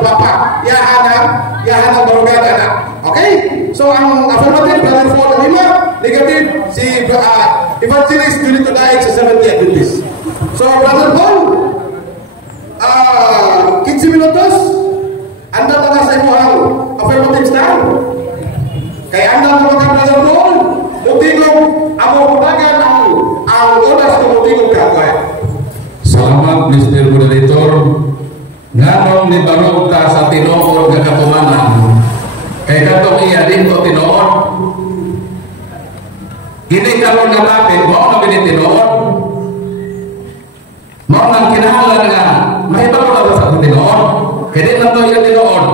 Papa. Yahan ang barugan anak. Okay? So ang affirmative, Brother 4 na 5. Negative, si Evangelist Julito Daig sa 70 Adventist. So Brother Paul, 15 minutos, anda tengah sa imo ang affirmative stand. Kaya anda tengah ka Brother Paul, mutingog ang pagbagan ang oras na mutingog ka. Salamat Mr. Moderator. Nganong ni barog ta sa tinuod nga katumanan. Kay katong iya dito tinuod. Kini karon nga topic mo na binitinuod. Mo nang kinahanglan nga mahibalo na sa tinuod. Kaya na to iya tinuod.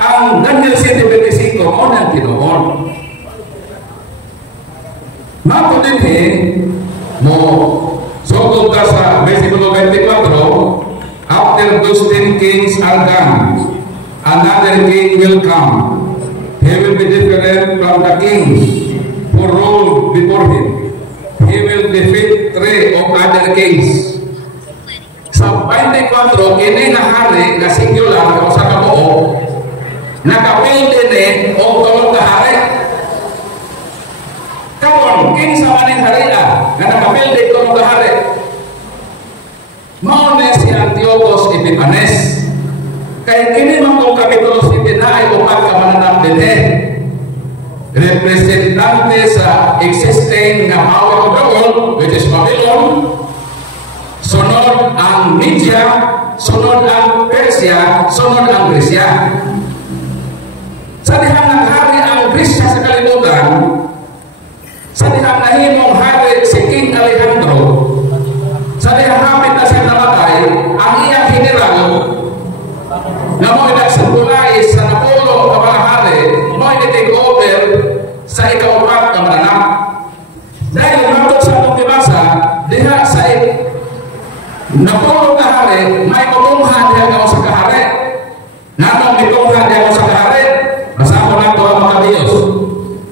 Ang Daniel 7:25 mo nang tinuod. Mako dinhi mo sugod ka sa versikulo 24. After those 10 kings are gone, another king will come. He will be different from the kings who ruled before him. He will defeat 3 of other kings. Sa 24, kini nga hari nga singular o sa kabuo, nakapildi ni o tulog ka hari. Karon, king sa maning hari nga nakapildi tulog ka hari. Mao na si Antiochus Epiphanes. Kaya kini man kung kapitulo 7 na ay upat ka mananap din representante sa existing nga power of the world, which is Babylon. Sunod ang Media, sunod ang Persia, sunod ang Gresya. Sa dihang naghari ang Gresya sa kalibutan, sa dihang nahimong hari si King Alejandro, sa dihang hapit na siya namatay, ang iyang general na mo'y nagsabulay sa Napulo kamalahari, mo'y nitake over sa ika-4 na mananap. Dahil matod sa atong dibasa, diha sa Napulo kahari, may kutunghan diha ka sa kahari. Nanong mitunghan diha sa kahari, masama na ito ang Makabiyos.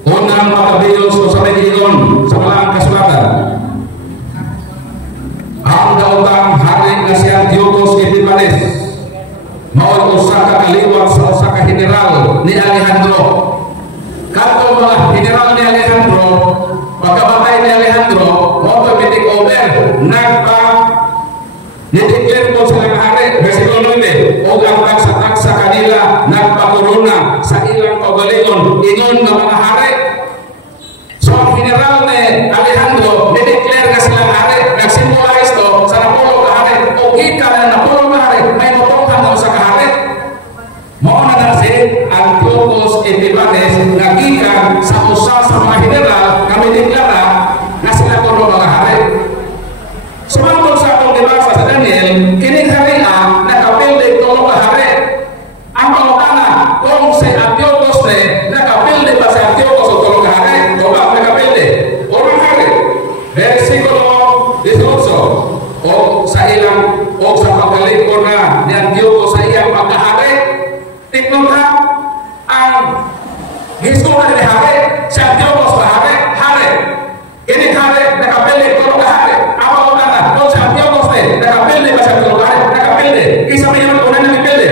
Unang Makabiyos o sa Megion, sa malang kasulatan. Ang daotang hari na si Antiochus Epiphanes, mao usa ka kaliwat sa usa ka general ni Alejandro. Kadto mga general ni Alejandro, pagkamatay ni Alejandro, automatic over nagpa-declare po sa hari, versikulo 9, o ang tagsa kanila nagpakuruna sa ilang kaugalingon ingon nga mga hari. So ang general ni Alejandro ni-declare nga silang hari, nag-symbolize to sa Napulo kahari, o kita na Napulo kahari, may motonghan na sa kahari. Mao na si Antiochus Epiphanes nagikan sa usa sa mga general kami deklara na sila kuno mga hari. Sumangkot sa akong dibasa sa Daniel, kining hari nakapildi tulo ka hari. Ang pangutana kung si Antiochus nakapildi pa si Antiochus o tulo ka hari, o ba nakapildi? Urang hari. Versikulo 18, o sa ilang o sa pagkalikod na ni Antiochus sa iyang pagkahari. Tingnan ka ang historia ni hari, si Antiochus pa hari. Ini hari nakapildi tulo ka hari. Ang pangutana kung si Antiochus nakapildi pa si tulo ka hari, nakapildi. Isa may naman unang nakapildi.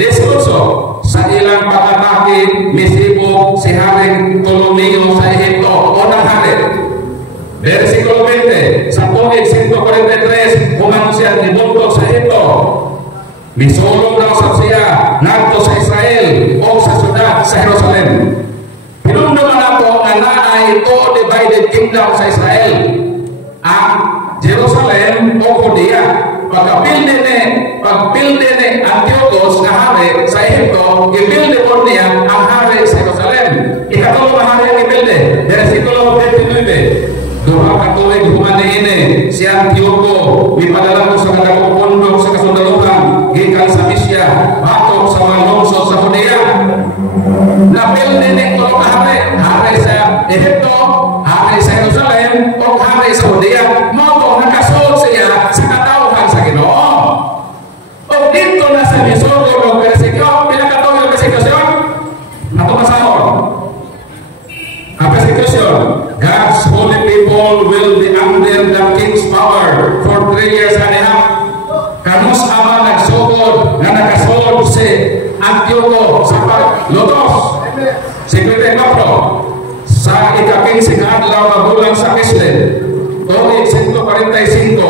18, sa ilang pagkatake misibok si Haring Ptolomeo sa Ehipto, unang hari. Versikulo 20, sa Pungig 143, umano siya nibuntok sa Ehipto. Misulong daw sa siya nagto sa Israel o sa syudad sa Jerusalem. Pinunduman ako na naay ito divided kingdom sa Israel. Ang Jerusalem o Judea. Pagpildi ni Antiochus na hari sa Ehipto, ipildi po niya ang hari sa Jerusalem. Ikatulong na hari ang ipildi. Versikulo 29. Duha ka tuig humani ini si Antioco mipadala ko sa kadagong pundok sa kasundaluhan gikan sa Misya batok sa mga lungsod sa Judea. Napildi ni tulo ka hari sa Ehipto, hari sa Jerusalem o hari sa Judea. Mao nakasuot siya sa katawhan sa Ginoo. O dito na sa Missouri o persecution, pinakatuloy ang persecution ato masahol. Ang persecution, God's holy people will be under the king's power for 3 years and a half. Kanus ama nagsugod na Antioco sa paglutos. 54 sa ika-15 nga adlaw nga bulan sa Kislev, tuig 145,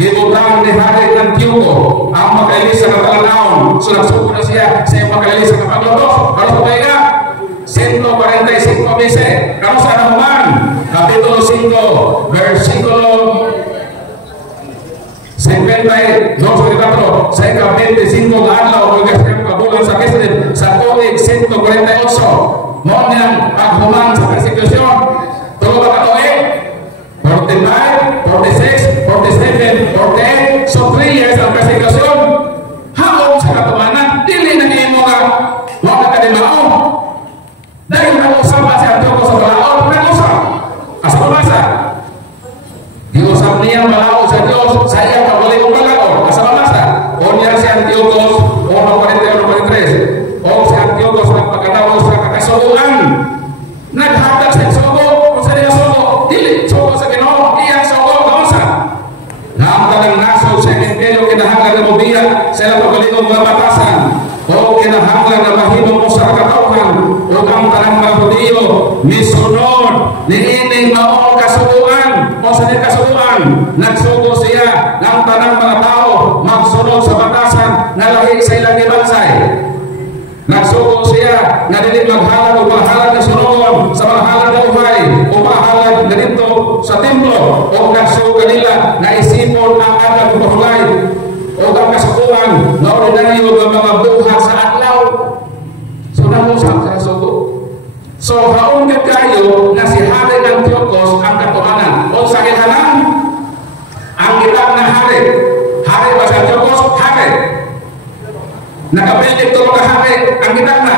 gibutan ni Hari Antioco ang makailisa nga talanawon. So nagsuko na siya sa makailisa nga paglutos. Aros pa kaya 145 bise. Karon sa Roman kapitulo 5 versikulo 54 sa ika-25 nga adlaw nga bulan sa Kislev sa tuig 148. Mo niyang paghuman sa persecution. Tulo ba ka tuig? 45, 46, 47, 48. So 3 years ang persecution. Hamon sa katumanan, dili na imo nga wala ka din maong. Dahil nag-usap pa si Antioco sa balaod, nag-usap. Asa pabasa? Giusap niya balaod sa Diyos sa iya kawaling balaod. Asa pabasa? O niya si Antioco 1:41-43. O si Antioco sa pagkatapos sa kakasubuan. Naghatag sa sugo. Kung sa niya sugo, dili sugo sa Ginoo, iyang sugo kausa. Naamtalang nasod sa Evangelyo kinahanglan na mobiya sa ilang pagalingon mga batasan. O kinahanglan na mahimong mo sa katauhan o ang tanang mga Hudiyo misunod niining maong kasubuan. O sa niya kasubuan, nagsugo siya ng tanang mga tao magsunod sa batasan na lahi sa ilang ibansay. Nagsuko siya na dili maghalad o mahalad na sunugon sa mahalad na uhay o mahalad na dito sa templo. O nagsuko nila na isipon ang agad ng mahulay o ang kasukuan na ordinaryo ng mga buhat sa adlaw. So nangusap sa suko. So haunggit kayo na si Hari Antiochos ang katuhanan. O sa kitanan ang kitab na Hari. Hari ba sa Antiochos? Hari. Nakapildi tulong ka Hari ang kitab na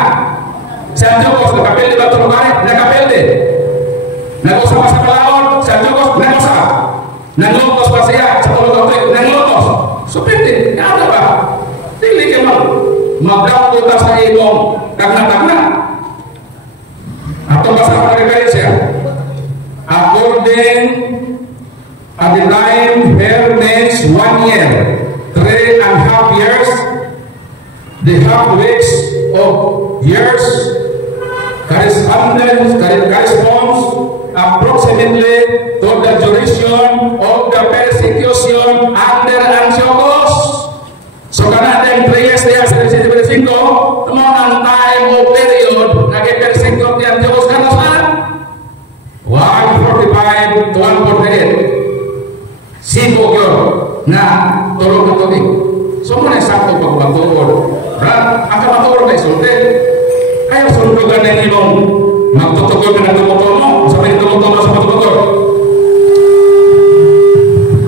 si Antiochos. Nakapildi ba tulong hari? Nakapildi. Nag-usap pa sa balaod si Antiochos? Nag-usap. Nanglutos pa siya sa tulong ka? Nanglutos. So pwede, ano ba? Dili ka magdaputa sa imong kagna-kagna. Atong basa ka rin siya. According at the time her next 1 year, 3.5 years, the half weeks of years corresponds approximately to the duration of the persecution under Antiochus. So kanang 3 years niya sa 25, naman ang time o period nag-persecute ni Antiochus kana saan? 145 to 148. Sibo yun na tulog na tubig. So muna sakto pagpatuod. Ang kapatuod na isulti. Kaya sulugan na ilong magtutugon na tumutuno. Sabi tumutuno sa patutugon.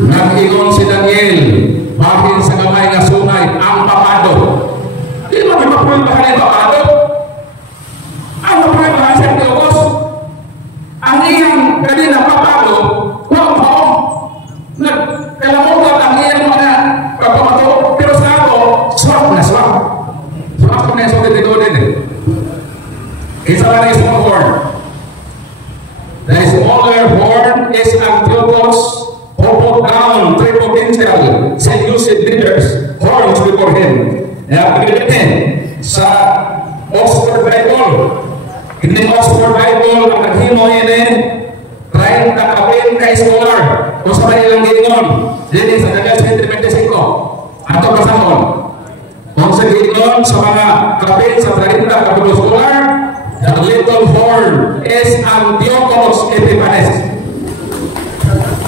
Nag-ingon si Daniel bahin sa kamay nga sungay ang papado. Di ba may mapulbahan yung papado? Ang mapulbahan sa Antiochos. Ang iyang kanina papado, huwag mo. Nagkalamutan ang iyang mga pagpapatuod. Pero sa ako, swak na swak. Swak na yung sulit ito din eh. Isa lang yung small horn. The smaller horn is Antiochus who put down 3 potential Seleucid leaders horns before him. Pagkilitin sa Oxford Bible. Hindi Oxford Bible ang naghimo ini 30 kapin kay scholar. Kung sa kanilang gingon, dito sa Daniel 25. Ato kasahon. Kung sa gingon sa mga kapin sa 30 kapin scholar, the little horn is Antiochus Epiphanes.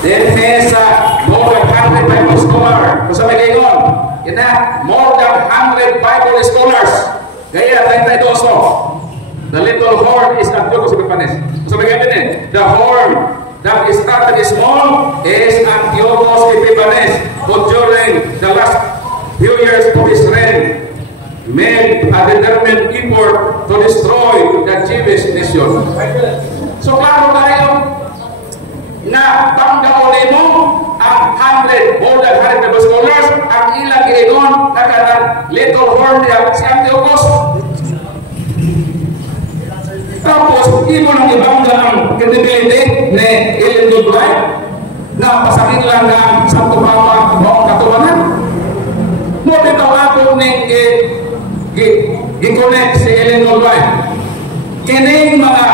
Then sa more than 100 Bible scholar. Kung sa may gingon, more than 100 Bible scholars. Gaya 32. The little horn is Antiochus Epiphanes. So again, the horn that started small is Antiochus Epiphanes, but during the last few years of his reign, made a determined effort to destroy the Jewish nation. So klaro tayo na panggaulin mo ang 100 more than 100 Bible scholars ang ilang gingon na kanang little horn niya si Antiochus. Tapos, imo nang ibangga ang credibility ni Ellen G. White na pasangin lang ng Santo Papa noong katuwanan. Mo bitaw ako ning gi-connect si Ellen Olvay. Kining mga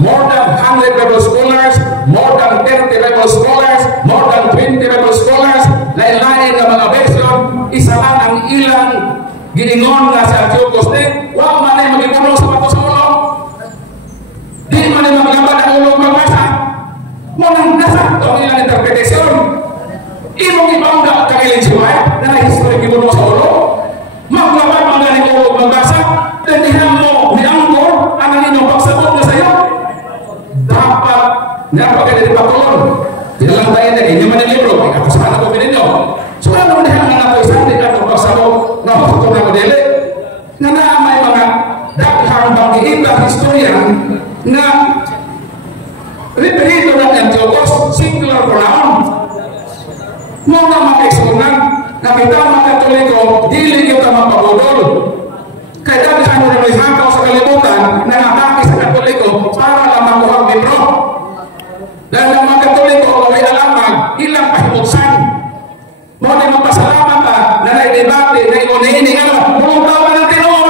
more than 100 Bible scholars, more than 30 Bible scholars, more than 20 Bible scholars, lain-lain na mga version, isa lang ang ilang giningon nga sa Antiochus ni, wa man ay magigulong sa bato sa ulo. Di man ay maglabad ang ulo magbasa. Munang nasakto ang ilang interpretasyon. Imong ibangga kagilin si White na history gigulong sa ulo. Maglabad man ang ulo magbasa. Dan dihan mo niangkor ang inyong pagsabot na sa'yo. Dapat napaganda patulon. Tidak lang tayo na inyo man ang libro. Ay ako sana ko pininyo. So ano dihan nga nato isang di ka pagsabot na pagsabot na modele na may mga daghang banggiin at historian na referido ng Antiochus singular pronoun. Muna makaisunan na kita mga Katoliko dili kita mapabudol. Kaya dahil ano na may hakaw sa kalibutan na atake sa Katoliko para lang makuha ang libro. Dahil ang mga Katoliko ay alamang ilang pahimuksan. Muna magpasalamat na naidebate na inunin ano, buong tao ka ng tinuot.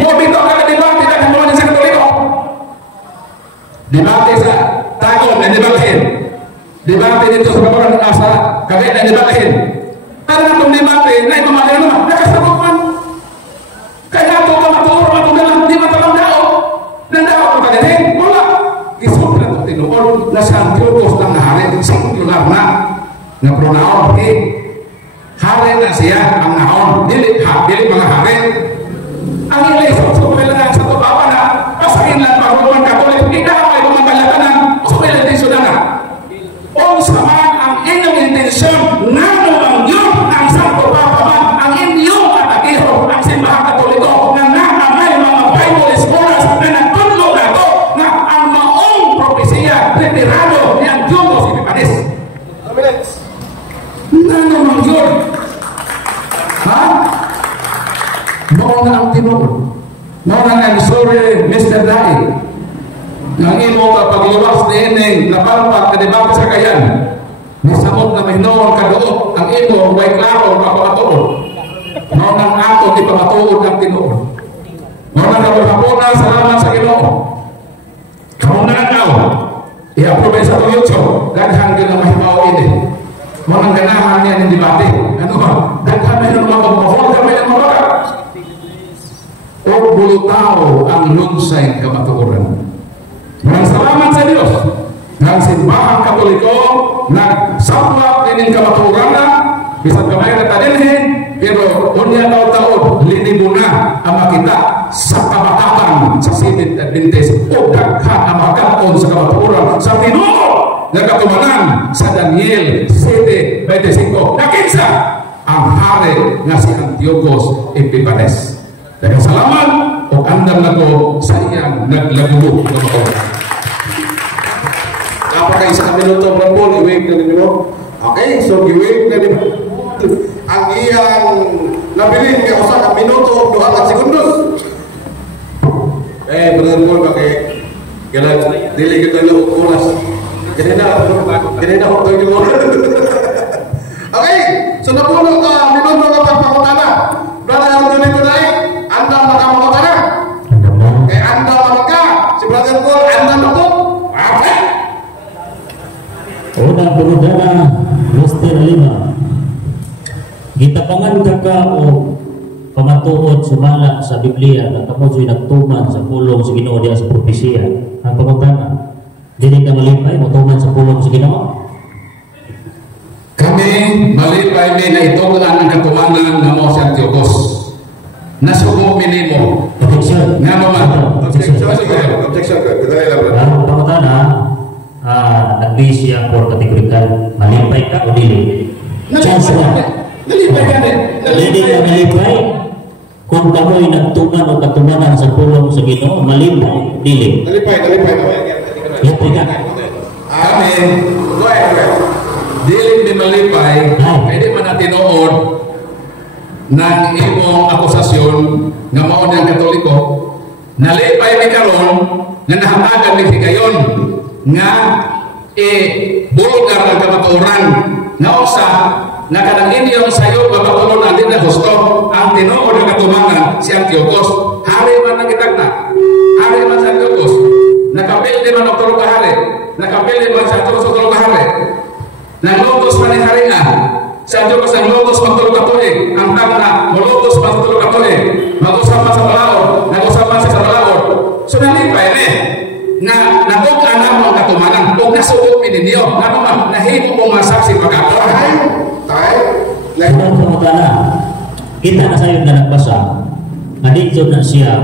Mubito ka na debate na kamulan sa Katoliko. Debate sa tagon na debatehin. Debate dito sa babaran ng asa, kagaya na debatehin. Pero na itong debate na ipamagay naman, nakasagot man. Kaya ito ka maturo na di matalang dao. Nandao ko kagahin, wala. Isot na itong tinuod na sa Antiochus ng hari, singular na pronoun. Hari na siya ang naon, dili mga hari. Ang ilay sa kailangan sa tubawa na pasahin lang pagruman Katolik, ikaw ay kumagalabanan o sa kailangan intensyon na o saman ang inyong intensyon nano ang yun ang Santo Papa man ang inyong atagiro ang simbahang Katoliko na nakamay mga Bible scholars na nagtulog na ito na ang maong propesya retirado ni Antiochus Epiphanes. Nano ang yun? Ha? Noon na ang tinuod. Noon na ang sorry, Mr. Dai. Nang imo ka pagliwas ni ining napalpak na debate sa kayan. Nisamot na may noon kadoot. Ang imo, way klaro, mapapatuod. Noon ang ato, ipapatuod ang tinuod. Noon ang kapaghapunan, salamat sa Ginoo. Kamunan daw, i-approve sa YouTube. Daghang din ang mahibaw ini. Noon ang ganahan niya ng debate. Ano ba? Daghang may ng mga pagmahol, kami ng mga baka. O bulutaw ang lunsay kamatuoran. Maraming salamat sa Diyos. Ng simbahang Katoliko nagsapwat din kamatuoran na bisang kamay na tadilhin pero unya taon linibo na ang makita sa kabatapan sa Sidit Adventist o daghan ang makakaon sa kamatuoran sa Tinuod na katumanan sa Daniel 7:25 nakinsa ang hari nga si Antiochus Epiphanes. Daghang salamat o andam na ko sa iyang naglagulo ng mga oras. Apakah isa minuto berapa i-wave na ninyo? Okay, so i-wave na ninyo. Ang iyang nabilin kaya usa ka minuto 2 segundos. Brother Paul pakai kaya dili kita lu oras. Jadi na hoto yung oras. Okay, so napuno ka minuto ka pagpakutana. Brother Anthony Tunay, anda makamukutana. Anda maka si Brother Paul anda mako. Okay. Una pagutana, Mr. Lima. Gitapangan ka o pamatuod sumala sa Biblia na kamo so'y nagtuman sa pulong sa Ginoo diya sa propesya. Ang pagutana, dili ka malipay matuman sa pulong sa Ginoo. Kami malipay may na itugunan ang katumanan ng mga Antiochus. Nasuko minimo. Objection. Nga naman. Objection ka. Kita lang. Ang pagutana, nagbisi for kategorikal. Malipay ka o dili? Chance na. Nalipay ka din. Dili ka malipay kung kamo'y nagtuman o katumanan sa pulong sa Ginoo, malipay, dili. Nalipay. Lipay ka. Kami, dili di malipay, hindi man natin noon ng imong akusasyon nga mao ng Katoliko, nalipay mi karon nga nahatagan mi higayon nga bulgar ang kamatuoran nga usa na kanang inyong sayo babatunon ang din na gusto ang tinuod na katumangan si Antiochus. Hari man ang kitagna, hari man si Antiochus, nakapildi man og tulog ka hari, nakapildi man si Antiochus og tulog ka hari, naglutos man ni haringa si Antiochus ang lutos magtulog ka tuig, ang tagna mulutos magtulog ka tuig, mag-usap man sa balaod, nag-usap man sa balaod. So nalipay na nakog anak mo ang katumanan o nasuot mininyo nga naman nahimo mo masaksi pagkato. Sunod pangutana, kita na sayo na nagbasa, adito na siya,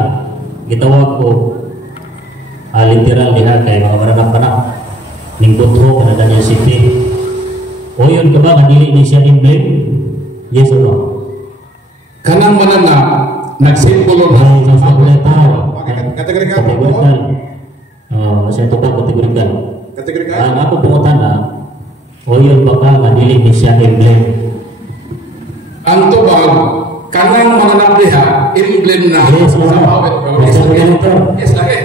gitawag ko, literal diha kay mga mananap-panap, ning butro ka na Daniel City. O yun ka ba, kadili ni siya emblem? Yes or no? Kanang mananap, nagsimbolo na Sa kategorikal. Kategorikal. Kategorikal. Saya tupad kategorikal. Kategorikal. Ang ako pangutana, o yun ba ka, kadili ni siya emblem? ang tubag kanang mananap diha emblem na Yes, sa power of the world. Yes, lagi.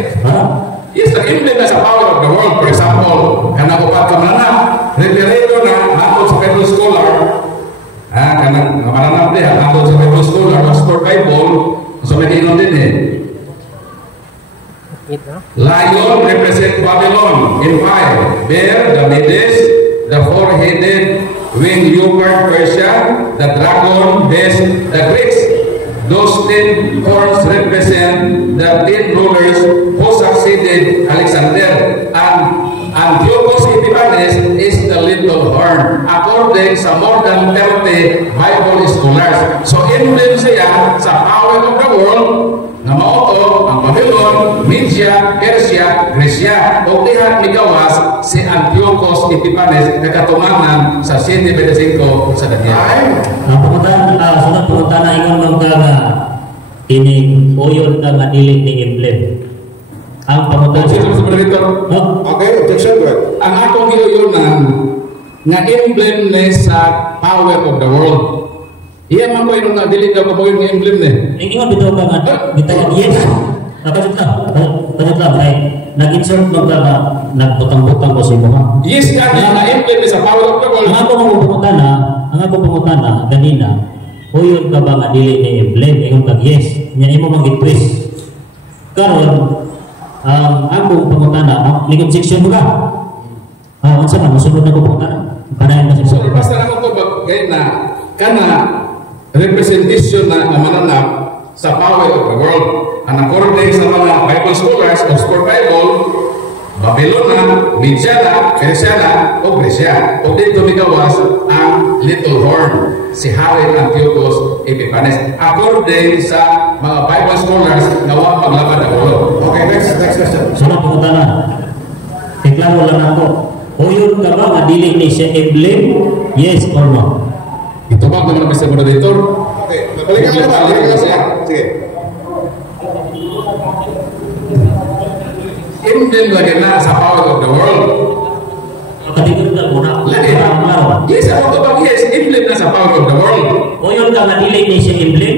Yes, the emblem na sa power of the world. For example, kanang upat ka mananap, referendo na ato sa Bible scholar, kanang mananap diha ato sa Bible scholar, Pastor Bible, so may inon din Lion represent Babylon in fire. Bear, the Medes, the four-headed winged leopard, Persia, the dragon, beast, the Greeks. Those 10 horns represent the 10 rulers who succeeded Alexander. And Antiochus Epiphanes is the little horn, according sa more than 30 Bible scholars. So, emblem siya sa power of the world na mauto ang Babylon, Media, Persia, Grecia o diha migawas si Antiochus Epiphanes na katumangan sa 7:25 sa Daniel. Ang pangutan, sunod pangutan na ingon ng kaga ini oyon ka nga dili ni emblem. Ang pangutan Sino sa Predator? Okay, objection, go ahead. Ang akong giyunan nga emblem ni sa power of the world. Iya man ko inong nga dili daw ko yung emblem ni. Ingon bitaw ka nga bitaw yes. Napasok lang kay nag-insert mo ka nga nagbutang-butang ko sa imo ha. Yes ka nga emblem ni sa power of the world. Ang ako pangutana ganina, oyon ka ba nga dili ni emblem ingon kag yes. Nya imo man gitwist. Karon ang ako pangutana, likod section mo ka. Unsa man mosunod na ko pangutana? Panayon na So section. basta na ko kay na kana representation na mananap sa power of the world. And according sa mga Bible scholars of Oxford Bible, Babylona, Media, Persia o Grecia. O dito migawas ang little horn, si Hari Antiochus Epiphanes. According sa mga Bible scholars na huwag paglaban ng ulo. Okay, next question. Sunod pangutana. Tiklaro lang ako. Oyon ka ba nga dili ni siya emblem? Yes or no? Ito ba naman ang Mr. Moderator? Okay, balikan ka ba? Sige. Emblem lagi na sa power of the world. Kategorikal muna. Lagi. Klaro. Yes, ako to bang yes, emblem na sa power of the world. Oyon ka nga dili ni siya emblem?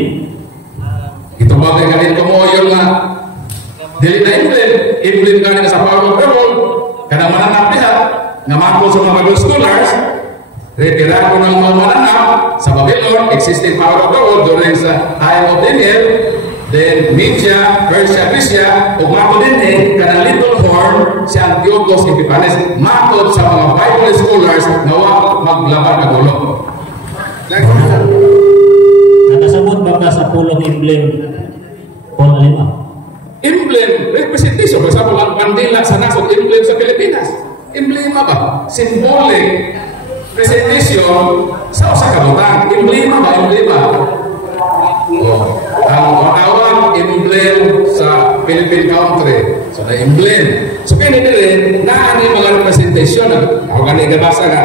Ito ba kay ganin ko mo yun nga dili na emblem ganin sa power of the world. Kada mananap niya, nga mako sa mga Bible scholars, retira ko ng mga mananap sa Babylon, existing power of the world during sa time of Daniel, then Media, Persia, Grecia, ug mako din kana little horn si Antiochus Epiphanes, makot sa mga Bible scholars nga wa maglaban ng ulo. Next question. Nakasabot ba ka sa pulong emblem? Paul Alima. Emblem, representation. For example, ang bandila sa nasod, emblem sa Pilipinas. Emblema ba? Symbolic presentation sa usa ka butang. Emblema ba? Emblema. Ang matawag, emblem sa Philippine country. So, na emblem. So, kaya nila na mga representation. Ako ganit gabasa nga.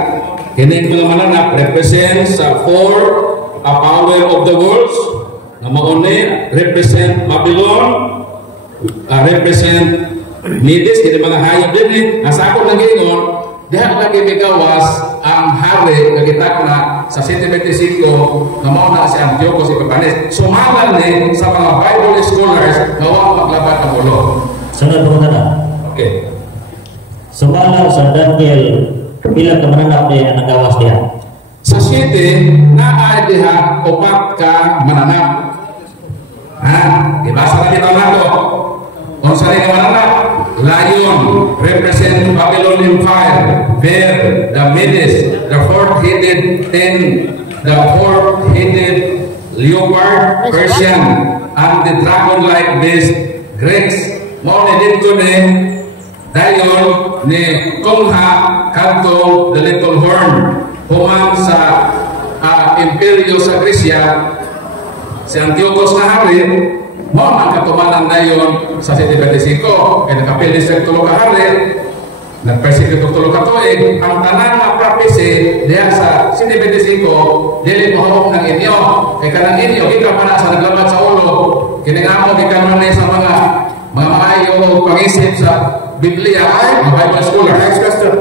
Kini mga mananap represent sa power of the world. Na mauni, represent Babylon, represent Medes, kini mga hayop din Asa ako nag-ingon, diha lagi migawas ang hari nagitak na sa 7:25 na mao na si Antiochus Epiphanes. Sumalan ni sa mga Bible scholars na wa maglaban ng ulo. Sunod pangutana. Okay. Sumala sa Daniel, pila ka mananap niya ang nagawas niya? Sa 7 naa diha 4 ka mananap. Ha, ibasa na kita nato. Unsa ni mananap? Lion represent Babylon Empire, bear the Medes, the four-headed ten, the four-headed leopard Persian, and the dragon-like beast Greeks. Mo ni dito ni dayon ni Kongha kadto the little horn human sa imperyo sa Gresya si Antiochus na hari mo ang katumanan dayon sa 725 kaya nakapilis sa tulo ka hari nagpersecute tulo ka tuig ang tanan nga prophecy diya sa 725 dili mahurog ng inyo kaya kanang inyo ikaw pa na sa naglabat sa ulo kiningamo ikaw man sa mga maayo pangisip sa Biblia ay mga Bible scholar. Next question.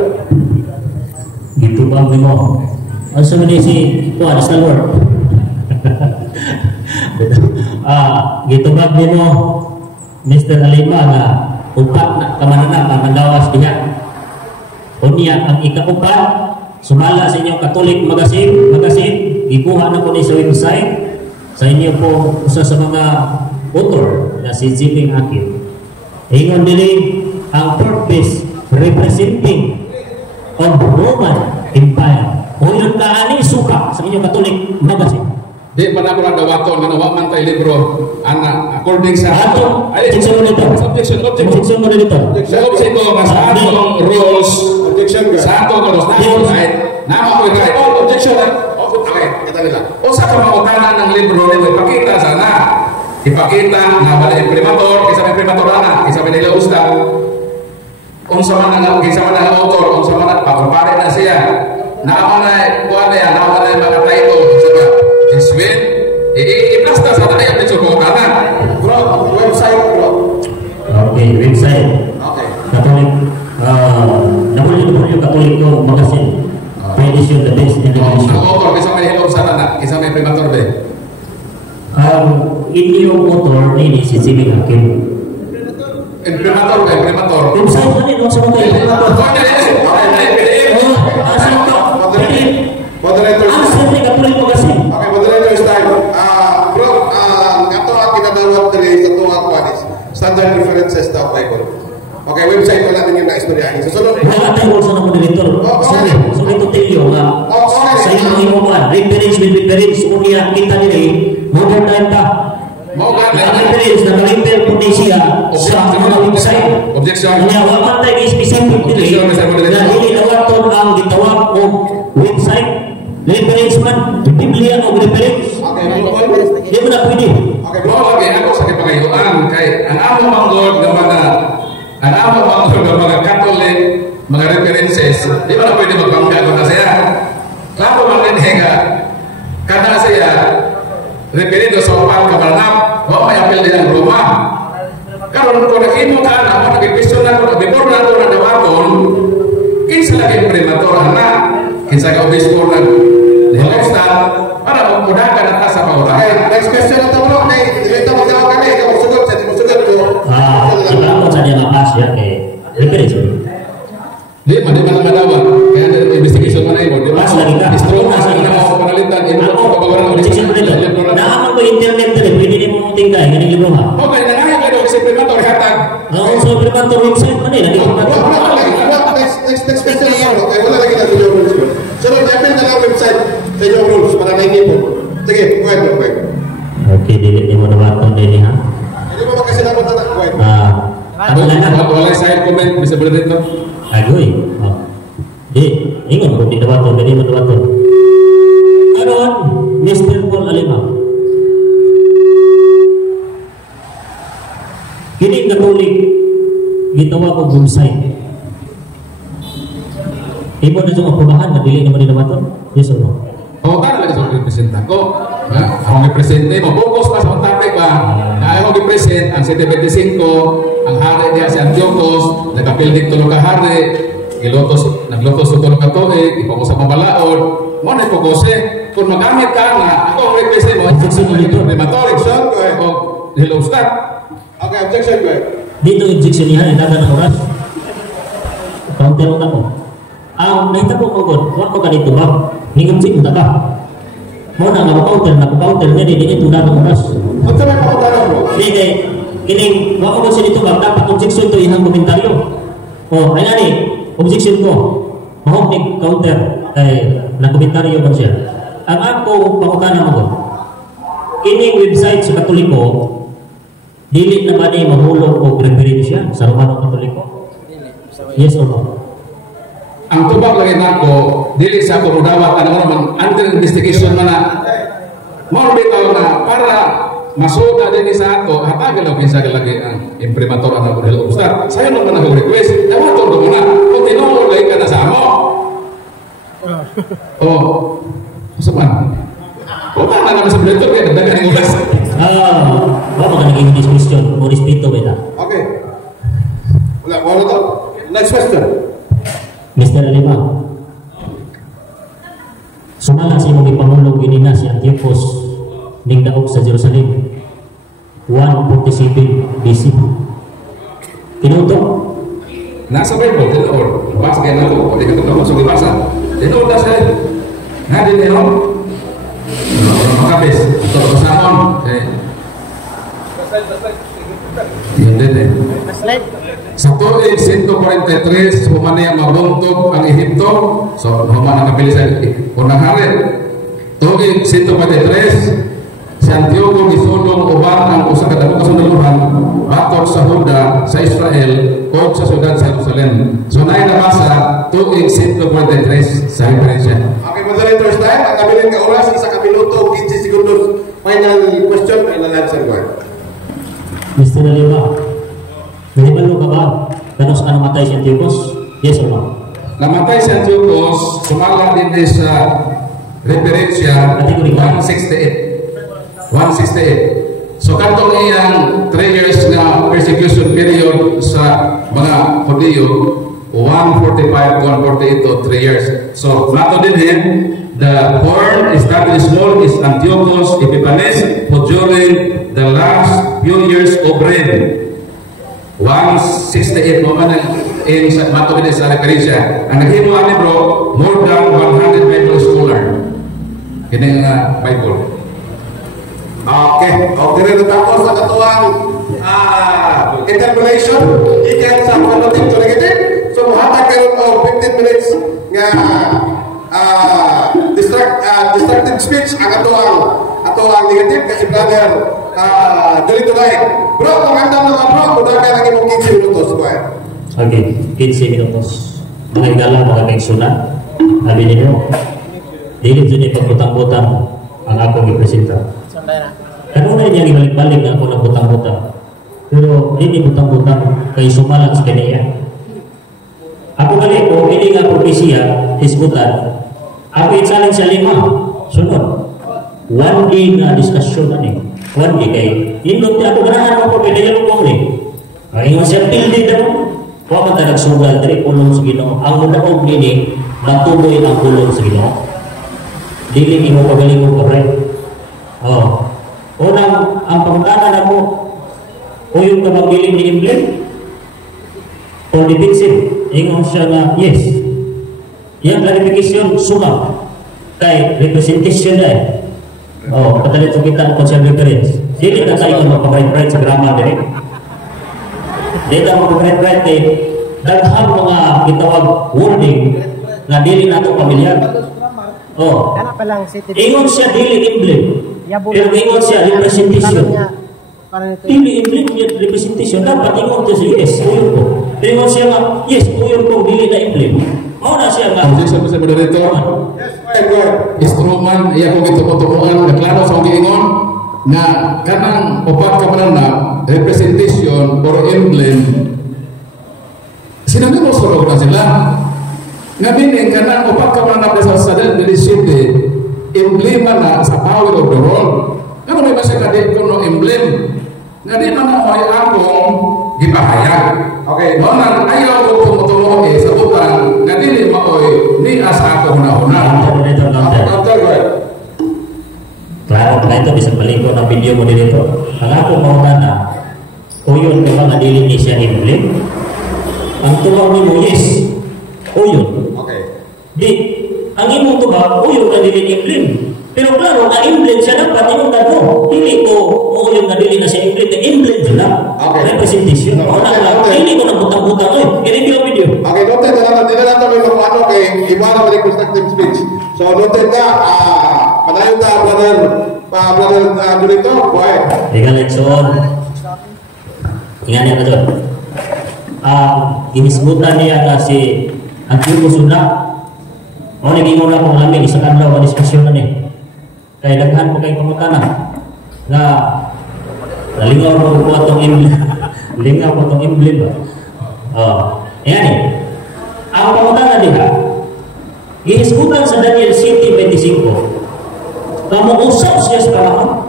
Gitu bang mo? Asa man si Juan sa Lord? Gitu bang mo Mr. Alima na upat na kamananap ang mandawas diha. Unya ang ika-upat sumala sa inyong Catholic magazine ikuha na po ni sa website sa inyo po usa sa mga author na si Jimmy Akin. Ingon dili ang purpose representing of Roman Empire. O yung kaani suka sa inyong Catholic magazine. Di pa na ko na dawaton nga nawa man tay libro ana according sa ato objection mo dito. Objection mo dito. Objection ko nga sa atong rules. Objection ka. Sa atong rules na right. Nama ko right. Objection. Okay, kita nila. O sa kamautanan ng libro nito ipakita sana. Ipakita na bala imprimator, isa may imprimator ana, isa may nila ustad. Unsa man ang author, unsa man pagpare na siya. Naama na kuan na naama na mga title sa Jesuit. I-plasta sa tayo dito ko kana. Bro, website bro. Okay, website. Okay. Catholic www Catholic magazine. Edition the best in the nation. Ang author isa may hello sana na, isa may imprimator be. Inyong motor ini si Jimmy Akin. Imprimator. Website man ito sa mga imprimator. Moderator. Asal ni Catholic magazine. Okay, moderator style. Bro, kato ang kinadawat diri sa tuwa kwanis. Standard references ta Bible. Okay, website wala din yung na-istoryahin. Susunod. Wala tayo sa mga moderator. So ito tayo nga sa inyong imuman. Reference with reference. Unya kita nila modern time ta. Reference na nag-refer po din siya sa mga website. Objection. Kaya waman tayo specific nila na hinilawaton ang gitawag o website. Reference man, Biblia o reference. Hindi mo na pwede. Okay, Bro, lagi ako sa kipagayuan kay ang among manggod ng mga Catholic mga references, di ba na pwede magbangga kung na siya? Klaro man din nga kada siya referido sa upan kabaranap, wa may apel din ang Roma. Karon ko nakimo ka na mo nag-question na ko before na ko na dawaton, kinsa lagi imprimator ana, kinsa ka obispo na Helostan para mamudakan ang sa pauta. Okay, next question na ito bro. Ito magkakaw kami. Ikaw magsugot. Sa magsugot ko. Ibalakot sa niya mapas ya kay reference. Di man madawan. Kaya ada investigation man ay mo. Di ba? Mas lagi ka. Strong na sa mga panalitan. Ako, objection mo dito. Naaman ko internet dali, pwede ni mo tingkay, ganing libro ha. Okay, nangyayag ka daw kasi primator hatag. So primator website man eh, Next question na bro. Okay, wala lagi na sa yung rules bro. So, i-appeal na lang website sa yung rules para nainipon. Sige, go ahead bro. Okay, dili mo dawaton din ha. Hindi mo magkasinabot na go ahead. Ano na na? Wala side comment, Mr. President. Agoy. Ingon ko di dawaton, dili mo dawaton. Aron, Mr. Paul Alima. Kini Catholic gitawa ko website. Ibo na sa aprobahan na dili naman dawaton. Yes or no? O tara lang sa representa ko. Ako represente mo, focus pa sa topic ba? Na ako represent ang 725, ang hari niya si Antiochus, nagapil dito ng kahari, naglutos sa tulong katolik, ipokus sa pambalaod, mo na ipokuse. Kung magamit ka na, ako ang represent mo, Objection mo dito. Primatoric, o hello start. Okay, objection go ahead. Dito objection niya, dagan ng oras. Counter mo na ko. Nahita ko kagod, wala ko ganito ba? Ningumsit mo ka. Mo na nag-counter niya di ito na ng oras. Unsa may pakutana bro? Hindi, kining wa ko dito ba dapat objection to ihang komentaryo. Oh, ay nani, objection ko. Mahog ni counter na komentaryo man siya. Ang ako pakutana mo. Kining website sa Katoliko dili na ba ni mahulog og referensya sa Romano Katoliko? Yes or no? Ang tubag lagi nako dili sa ako dawat ano naman under investigation man na mo bitaw na para masuda din sa ato hatagan lang kinsa lagi ang imprimatur ang Rodel Obstar. Sayo naman ako request dawaton mo na kung tinuod lagi ka na sa amo. Oh. Saman. O ba na naman sa blito kaya dagan ang ulas. Wala ka naging diskusyon o respeto ba na? Okay. Wala to. Next question. Mr. Lima, sumala si mga Pangulong ginina si Antiochus ning daog sa Jerusalem 147 BC. Tinuto? Nasa Bible, tinuod. Basta kaya na ko, hindi ka ito masuk ibasa. Tinuod na siya. Nga din nyo? Makabis. Ito sa samon. Yun din eh. Sa tuig 143, humana yung mabuntog ang Ehipto. So, humana nakapili sa unang hari. Tuig 143, si Antioco gisulong uban ang usa ka dako kasundaluhan batok sa Huda sa Israel o sa syudad sa Jerusalem. So, nabasa tuig 143 sa referensya. Okay, moderators time. Ang kabilin ka oras, isa ka minuto, 15 segundos. Final question, final answer ko. Mr. Lima, nanibalo ka ba? Ganun sa namatay si Antiochus? Yes or no? Namatay si Antiochus, sumala din sa referensya 168. 168. So katong iyang 3 years na persecution period sa mga Hudiyo, 145 to 148 to 3 years. So nato din the born established small is Antiochus Epiphanes who during the last few years of reign 168 mo man in mato din sa referensya. Ang naghimo ani bro more than 100 Bible scholar. Kini nga Bible. Okay, dire na tapos sa katuwang interpolation ikan sa pagdating to negative. So hatag karon og 15 minutes nga distracted speech ang atuang negative kasi brother dito like bro kung andam naman bro mudagan ang imong 15 minutos ko Okay, 15 minutos. Mga igala, mga kaigsunan, sabi ninyo, dili dyan ipagutang-butang ang akong ipresenta. Kanunay niya ibalik-balik na ako ng butang-butang. Pero hindi butang-butang kay sumalat sa kaniya. Ako gali ko, hindi nga propesya, hisbutan. Ako itsalin sa 5. Sunod. One day na diskusyon na ni. One day kay, indot ako ganahan mo ko, pinayalo ko ni. Ay, siya pildi daw. Kung man tayo nagsugal, dari pulong sa Ginoo. Ang mudaog nini, natuloy ang pulong sa Ginoo. Dili mo pagaling mo kapre. Unang, ang pangkana na mo, o yung kamagdiling ni Imblem, o defensive, ingon siya na, yes. Yung clarification, suma. Kay representation na patalit sa kita kung siya reference. Dili na tayo magpapahit-right sa grammar direct. Dito ang mag-right daghang mga gitawag wording na dili nato pamilyar. Ingon siya dili Imblem. Pero ingon siya representation. Dili Imblem yung representation. Dapat ingon to siya, yes, uyon ko. Ingon siya nga, yes, uyon ko, dili na Imblem. Mauna siya nga. Ang sa moderator, instrument, iya kong ito-tutuan, naklaro sa kong ingon, na kanang upat ka man na representation or emblem sinabi mo surog na sila nga meaning kanang upat ka man na sa leadership emblema na sa power of the world ano may masya ka din kung no emblem nga di man na may akong gipahayag okay no nang ayaw ko tumutumo sa butang nga di maoy ni asa ako hunahuna Klaro na ito, bisang balik ko ng video mo dito. Ang ako mauna na, uyon ka mga dili ni siya Imblem. Ang tuwag mo, yes, uyon. okay. Di, ang imong tubag uyong na dili imblin. Pero klaro nga imblin siya dapat imong dadto. Dili ko uyong na dili na siya imblin, na imblin sila. Representation. Dili ko nang butang-butang i-review ang video. Okay, noted na naman din na natin may mga kay iba na may constructive speech. So noted na padayon na brother Julito, boy. Ika Lexon. Ingat ka doon. Inisbutan niya kasi ang Antiochus Sunda. O naging muna kong namin isang adlaw ang diskusyon na niya. Kaya daghan po kayo pamutana na nalingaw po po itong emblem. Lingaw po itong emblem ba? Ayan eh. Ang pamutana niya, inisbutan sa Daniel City 25. Kamuusap siya sa panahon.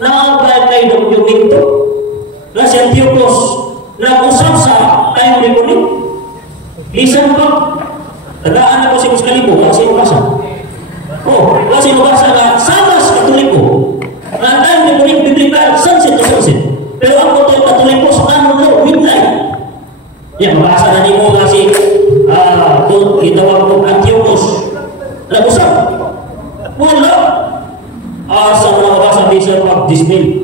Nakabay kayo dokumento na si Antiochus nag-usap sa tayo ni Kunin. Bisan pa, tagaan ako si Muskalibo, kasi mabasa. Kasi mabasa na sama sa Katoliko. Na tayo ni Kunin biblical, sunset to sunset. Pero ako tayo Katoliko sa kanong law, midnight. Yan, mabasa na niyo kasi itawag ko Antiochus. Nag-usap. Wala. Sa mga mabasa bisan pag-display.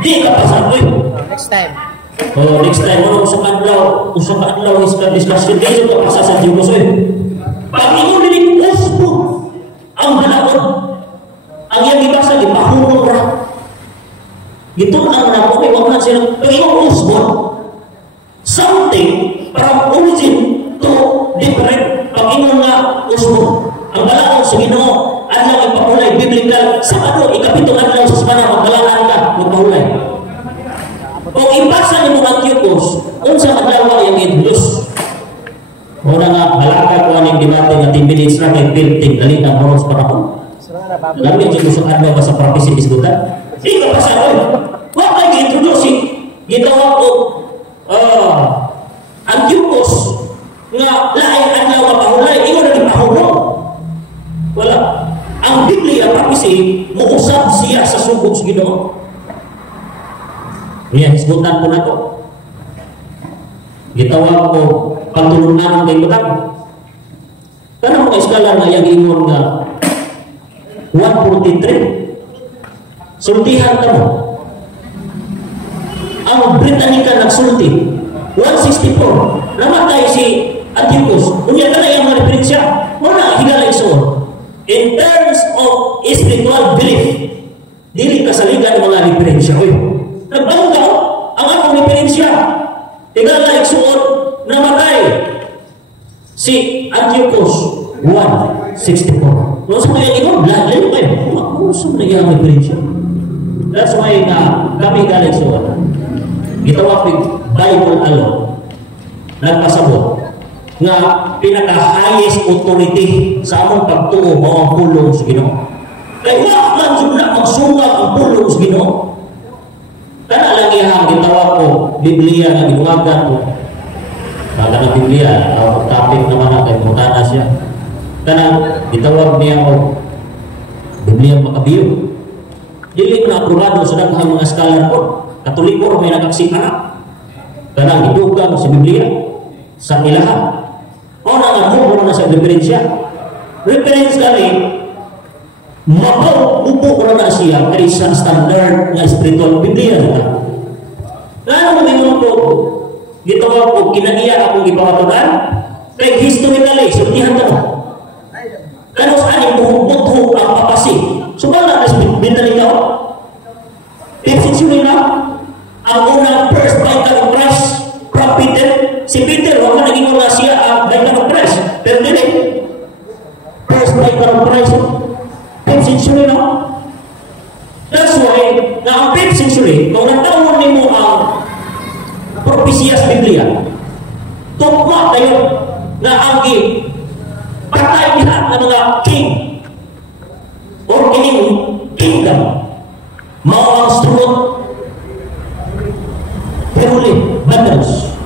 Di ka pasang Next time. Next time, usap adlaw is discussion din ito pasal sa Diyos Pag-ingon din usbo ang halaon. Ang yang dibasa di pahulong ra. Ito ang napo may wag na sila pag-ingon usbo. Something from origin to different pag-ingon nga usbo. Ang halaon sa Ginoo adlaw ipahulay biblical Sabado ikapitong adlaw sa semana magdalaan ka magpahulay. Kung ipasa ni mga Antiochus, unsa madlawa yung idlos. Muna nga, malaka ko aning debate nga 10 minutes na kay building galing ang moros panahon. Lamin yung gusto adlaw ba sa prophecy disputan? Di ka pasa ko. Huwag kayo i-introduce. Gitawa ko Antiochus nga laing adlaw nga pahulay, ingon na ipahulong. Wala. Ang Biblia, prophecy, muusap siya sa sugod sa Ginoo. Yan, isbutan ko na to. Gitawag ko pagtulunan kay Batang. Kana mo iskala nga yung ingon nga 143. Sultihan ka mo. Ang Britannica nagsulti 164. Namatay si Antiochus. Unya ka na yung mga referensya. Muna, higalay so. In terms of spiritual belief, dili kasaligan ng mga referensya. Nagbangga ang akong referensya. Tigala iksuot namatay si Antiochus 164. Kung sa mga ino, lahat kayo. Kung sa mga yung referensya. That's why kami galing suot. Gitawag Bible alone. Nagpasabot nga pinaka-highest authority sa among pagtuo o ang pulong sa Ginoo. Kaya wala lang sila magsungat ang pulong sa Ginoo. Kana lang ihang gitawag ko Biblia nga ginuwagan ko. Baga ng Biblia, ang topic naman ang kaimutan na siya. Kana gitawag niya ko Biblia Makabiyo. Dili ko na aprobado sa daghang mga scholar ko. Katoliko may nagaksikana. Kana gidugang sa Biblia sa ilahan. O na nga mo na sa referensya. Reference kami mapo ko na siya kaysa standard nga spiritual Biblia na. Lalo mo ko gitawag ko kinaiya akong gipangatunan kay historically sultihan ka mo. Kano saan yung buhok ang papasi. So ba na binalik ako? 5th century na ang unang first vital of Christ from Peter. Si Peter, wag na naging una siya ang vital of Christ. Pero dili first vital of Christ 5th century na. That's why na ang 5th century kung nagtawag mo ang propesya sa Biblia tukma kayo na ang patay lahat ng mga king or kingdom mao ang strut peruli battles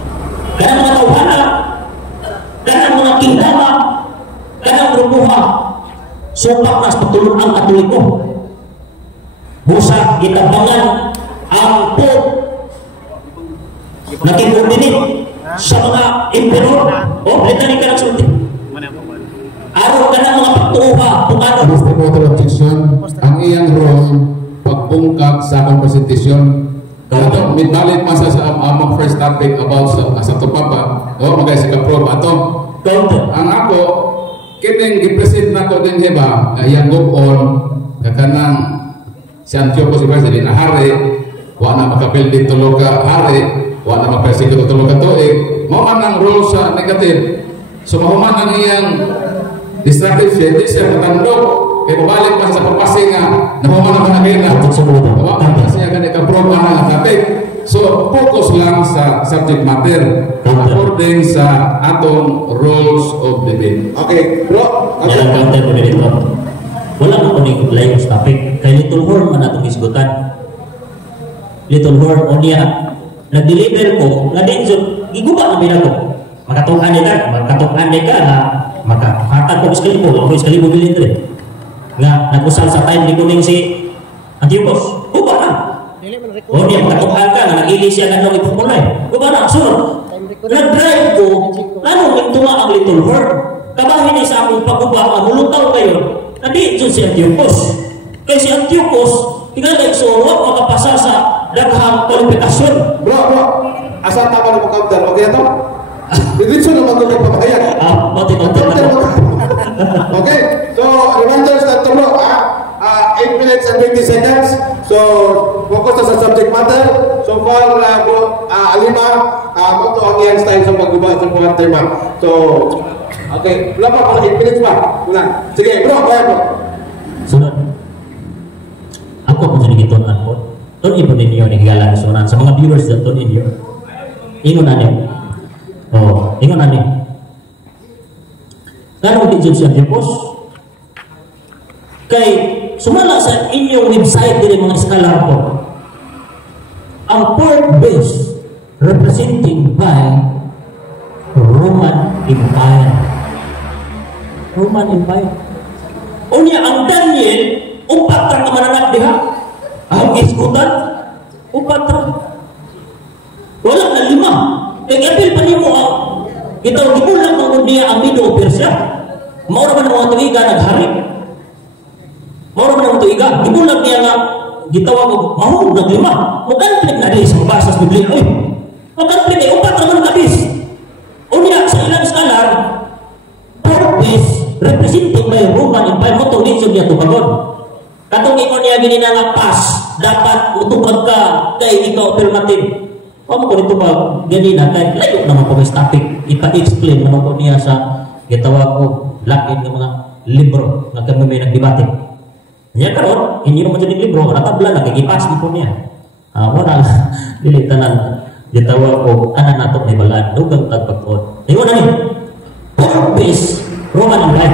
kanang mga tawhana kanang mga kingdama kanang grupuha supak nas patulog ang Katoliko busa gitabangan ang Pope naging ordinate sa mga emperor O, Britannica ka nagsulti. Araw ka na mga pagtuha, pumano. Mr. Voter Objection, ang iyang role pagpungkag sa akong presentasyon. Ato, midbalit masa sa among first topic about sa tupapa. O, magay sa ka-probe ato. Counter. Ang ako, kining gipresent na ko din hiba, iyang gupon, kakanang si Antiochus University na hari, wala na makapilding tulog ka hari, wala na makapresento tulog ka tuig, maman ang role sa negative. So mahuman ang iyang destructive shit, di siya katandog. Kaya mabalik pa sa pagpasing nga, nahuman ang managin na. Tawakan na siya ganit ang probe na topic. So, focus lang sa subject matter according sa atong rules of debate. Okay, bro. Yan ang counter ko dito. Wala na ko ni layo sa topic. Kay Little Horn man natong isgutan. Little Horn, o niya, na-deliver ko, na-denso, iguba na binako. Makatukan nila na makakatag ko iskalibo, ako iskalibo bilindre. Nga, nag-usal sa time ni kuning si Antiochus. Guba na. O niya, makatukan ka na nag-ili siya na nung ipumulay. Guba na, sunod. Nag-drive ko, anong mintuwa ang Little Horn? Kabahin niya sa akong pagguba, mulutaw kayo. Nandito si Antiochus. Kaya si Antiochus, tingnan so, makapasa sa daghang kwalifikasyon. Bro, asa tama na counter? Okay na to? Dito na magulong pamahayan. Mati counter na po. Okay, so reminders na to bro, 8 minutes and 20 seconds. So, focus na sa subject matter. So far, alima, ito ang iyang style sa pagguba sa mga tema. So, okay, wala pa pala 8 minutes pa. Wala. Sige, bro, kaya bro. Sunod. Ako kung sinigitunan ko, doon ipo ninyo nigalan sunan sa mga viewers na doon ninyo. Ingon na niyo. Oh, ingon na niyo. Karong di dyan siya Antiochus. Kay, sumala sa inyong website din mga scholar ko. Ang port base representing by Roman Empire. Roman Empire. Unya ang Daniel, upat ra mananap diha. Ang iskutan, upat ra. Wala na 5. Kaya apil pa niyo mo itaw gibulang ang niya ang Medo Persia. Mao ra man mga tuiga naghari. Mao ra man ang tuiga. Gibulang niya nga gitawag og mahug na 5. Mukan na di sa basa sa Biblia. Oy. Mukan pili upat ra man kabis. Unya sa ilang scholar, purpose representing by Roman Empire mo to din niya tubagon. Katong ingon niya ginina nga pas dapat utubag ka kay ikaw affirmative. Kung ko nito ba ganina kay layo naman ko sa topic ipa-explain naman ko niya sa gitawag ko lakin ng mga libro na kami may nagdebate. Nya karon inyo mo jud libro ra tabla na kay gipas ni po niya. Wala dili tanan gitawag ko ana nato may balaan dugang tagpagod. Ingon na ni. Purpose Roman Empire.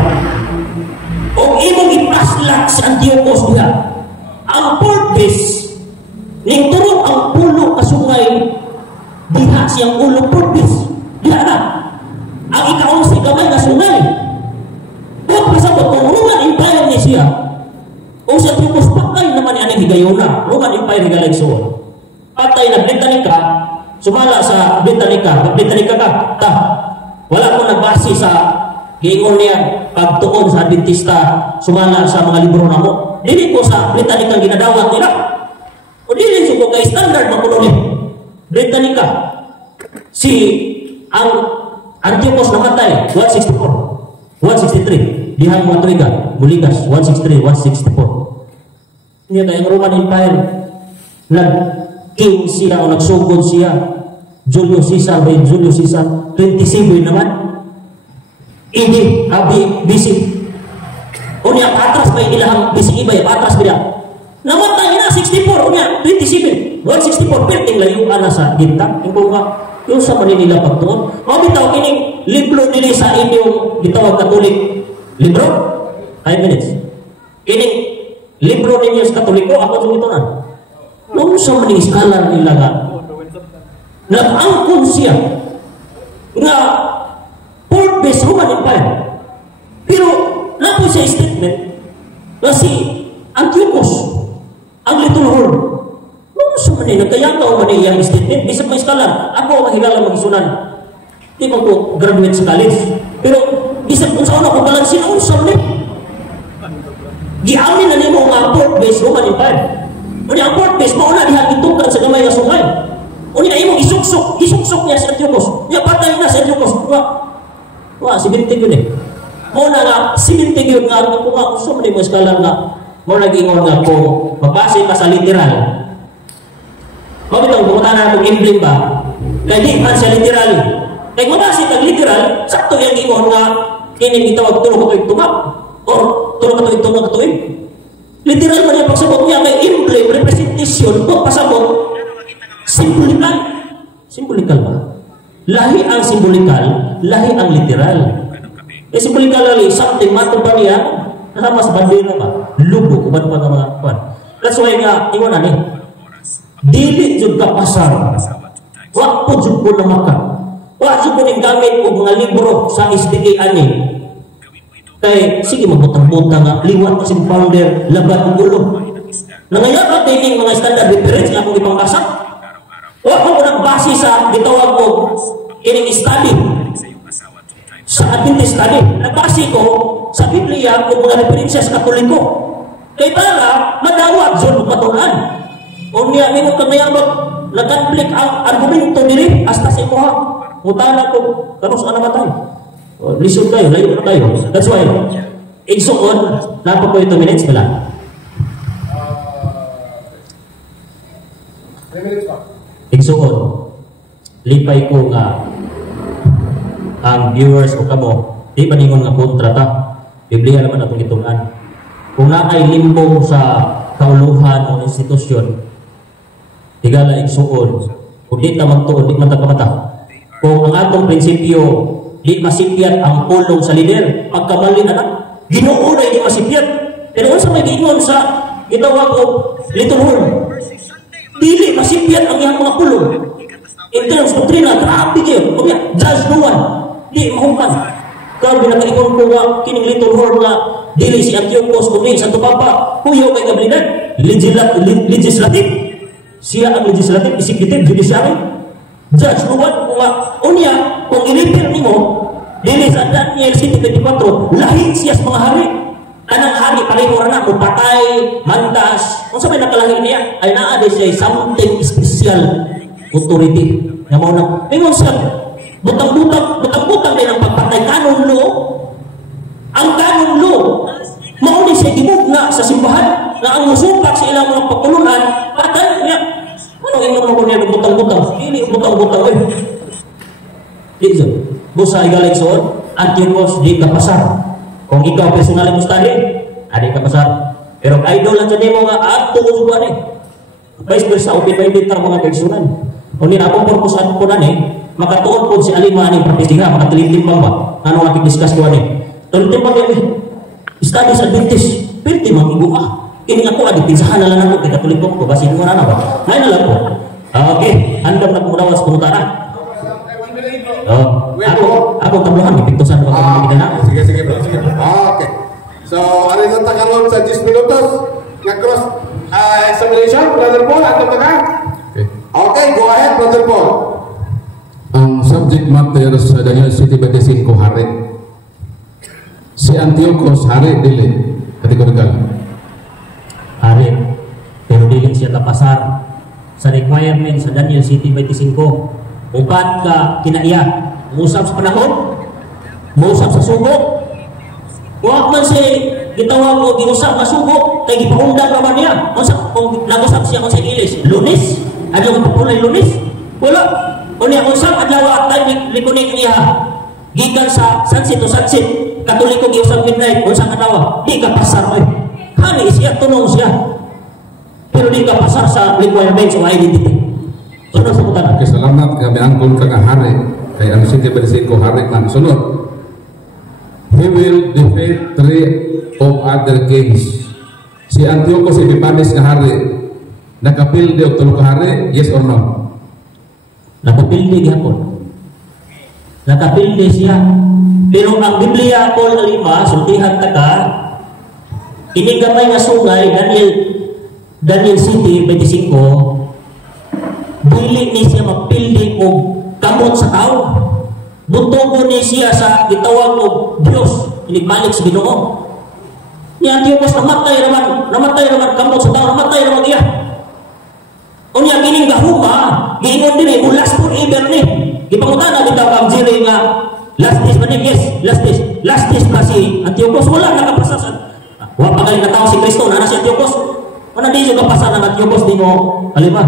O imong ipaslak sa Antiochus diha. Ang purpose ning turok ang pulo ka sungay diha siyang ulo purpose. Diha na. Ang ika-11 kamay na sungay. Kung pasabot kung Roman Empire ni siya, o sa Antiochus patay naman ni aning higayuna. Roman Empire higalig suon. Patay na Britannica, sumala sa Britannica ka. Wala ko nagbase sa giingon niya pagtuon sa Adventista sumala sa mga libro namo. Dili ko sa Britannica ginadawat nila. O dili ko kay standard man kuno ni Britannica. Si ang Antiochus namatay 164, 163. Diha mo tuiga, Buligas 163, 164. Niya kay Roman Empire nag-king siya o nagsugod siya. Julius Caesar, 27 naman. Hindi, BC. Unya, patras ba ilahang BC iba, patras ba namatay na, 64, unya, 27. 164, perting layo na sa ginta. Yung sa Manila pagtuon. Mabitaw, kining libro nila sa inyong gitawag Katolik. Libro? 5 minutes. Kining libro ninyo sa Katoliko, ako sumitunan. Nung sa maning scholar nila nga, nag-angkon siya nga purpose Roman Empire. Pero napo siya statement na si Antiochus ang Little Horn. Nung sa maning nagkayang ka o maning iyang statement, bisag may skalan, ako ang mahilala mag-isunan. Di ba ko graduate sa college. Pero, isip kung saan ako balansin, usap ni. Giamin na nimo nga port base Roman Empire. Uni ang port base, mauna diha gitukan sa gamay nga sungay. Uni na imong isuksok niya sa Antiochos. Niya patay na sa Antiochos. Simintig yun eh. Mauna nga, simintig yun nga, kung nga, gusto mo mo eskalar nga, mo nag-ingon nga kung mabase ka sa literal. Mabitang pumunta na itong emblem ba? Kaya di man siya literal. Kaya mabase kag literal, sakto yung ingon nga, kining itawag tulong ko ito tumak. O tulong ka ito nga katuig. Literal man yung pagsabot niya kay emblem, representation, kung pasabot, simbolikal. Simbolikal ba? Lahi ang simbolikal, lahi ang literal. Simbolikal lali, something, matong ba niya? Kasama sa bandera ba? Lubo, kuban pa ng mga kuban. That's why nga, ingon na ni, dili jud ka pasar. Wa po jud ko na maka. Wa jud ko ning gamit og mga libro sa SDA ani. Kay sige magbutang-butang nga liwat kasi founder labat ng ulo. Nangaya ka taking mga standard reference nga akong ipangkasa. Wa ko nagbase sa gitawag ko kining study. Sa Adventist study, nagbase ko sa Biblia o mga referensya sa Katoliko. Kay para madawat jud patunan. O niya mingon kag mayambag nag-conflict ang argumento diri hasta sa imoha. Mutana ko kanos ana matay. Lisod kayo, layo na kayo. That's why igsuon na po 2 minutes pala. 3 minutes pa. Igsuon lipay ko nga ang viewers o kamo di paningon nga kontrata. Biblia naman atong gitunan. Kung naay limbong sa kauluhan o institusyon, tigala igsuon. Kung di ta magtuon, di man ta kamata. Kung ang atong prinsipyo di masipyat ang pulong sa lider, pagkamali na Ginoo na di masipyat. Pero kung sa may giingon sa gitawag ko little horn, dili masipyat ang iyang mga pulong. In terms of doctrina, grabe kayo. Judge no one. Di mahuman. Kaya binakaikon ko nga kining little horn nga dili si Antiochos kuni sa Papa kuyo kay Gabriel legislative. Siya ang legislative, executive, judiciary. Judge no one kung unya kung ilipir nimo dili sa Daniel 7:24 lahi siya sa mga hari. Anang hari pareho na kung patay, mandas. Kung sa may nakalahi niya ay naa siya something special authority. Nga mo na ingon siya butang-butang din ang pagpatay canon law. Ang canon law mauni siya gimugna sa simbahan na ang musupak sa ilang mga pagtulunan patay niya. Anong ingon mo niya ng butang-butang? Hindi butang-butang eh. Dito, busa igaling soon, Antiochos di kapasar. Kung ikaw personal mo study, adi kapasar. Pero idol lang dyan mo nga ato ko subuan eh. Vice versa, open-minded tar mga kaigsunan. Kung akong purposan ko na makatuon po si Alima ni Propesiha, makatilimbang ba? Ano nga discuss ko ni? Tulimbang yan study sa Adventist, pwede mag-ibuka. Ini ako adi pinsahan na lang ako, kaya tulimbang ko, basin mo na ba? Ngayon na lang po. Okay, handang na kumunawa sa pumutara. Ako tablohan, ipintusan ko kami na. Sige bro, sige. Okay. So, ano yung takaroon sa 10 minutos? Nag-cross examination, Brother Paul, ato ka? Okay, go ahead, Brother Paul. Ang subject matter sa Daniel 7:25 hari. Si Antiochos hari dili kategorikal. Hari, pero dili siya tapasar sa requirement sa Daniel 7:25. Upat ka kinaiya, musab sa panahon, musab sa sugo. Huwag man siya gitawag o ginusap na sugo, kay gipahundang naman niya. Kung nagusap siya kung sa ilis, Lunes, adlaw ang pagpunay Lunes, wala. Kung niya usap, adlaw at tayo likunin niya. Gikan sa sunset o sunset, Katoliko giusap midnight, kung saan katawa, di ka pasar mo eh. Hani siya, tunong siya. Pero di ka pasar sa requirements o identity. Sunod sa putanan. Okay, salamat kami angkol ka nga hari. Kaya ang 7:25 hari man sunod. He will defeat 3 of other kings. Si Antiochos Epiphanes nga hari, nakapildi o tulog ka hari, yes or no? Nakapildi gihapon. Nakapildi siya. Pero ang Biblia Paul 5, sultihan taka, inigamay nga sungay, Daniel 7:25, dili ni siya mapildi o kamot sa tao. Buntogon ni siya sa gitawag o Diyos, inibalik sa Ginoo. Ni Antiochus namatay naman kamot sa tao, namatay naman iya. Unya kining gahuma, giingon diri mo last forever ni. Gipangutana bitaw kang jiri nga last days man yes, last days pa si Antiochus wala nakapasasan. Wa pa galing na tao si Kristo na si Antiochus. Ano di siya kapasan ng Antiochus di mo kalima.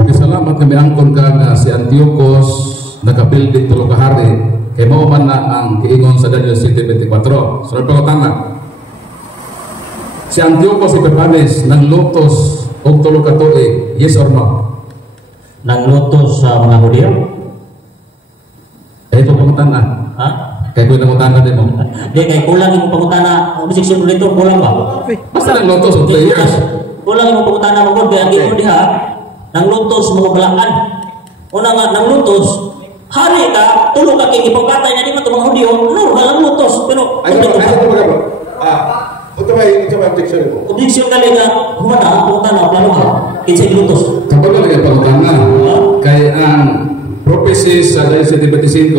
Okay, salamat kami angkon ka na si Antiochus nakabuilding tulo ka hari kay mao man na ang giingon sa Daniel 7:24. Sunod pa ko tama. Si Antiochus Epiphanes nang lutos og tulo ka tuig, yes or no? Nang lutos sa mga Hudyo? Ito pangutana. Ha? Kaya ko nangutana din mo. Di kay kulang yung pangutana, section ulit ito, kulang ba? Basta nang lutos og 2 years. Kulang yung pangutana mo kung kaya ang diha, nang lutos mga balaan. Una nga, nang lutos, hari ka, tulo ka kay ipagkatay na di man mga Hudyo, no, walang lutos. Pero, Ito may objection mo. objection kali nga, humana, pangutana, plano ka, kinsay lutos. Kapag talaga pangutana, kaya ang prophecies sa Daniel 7:25,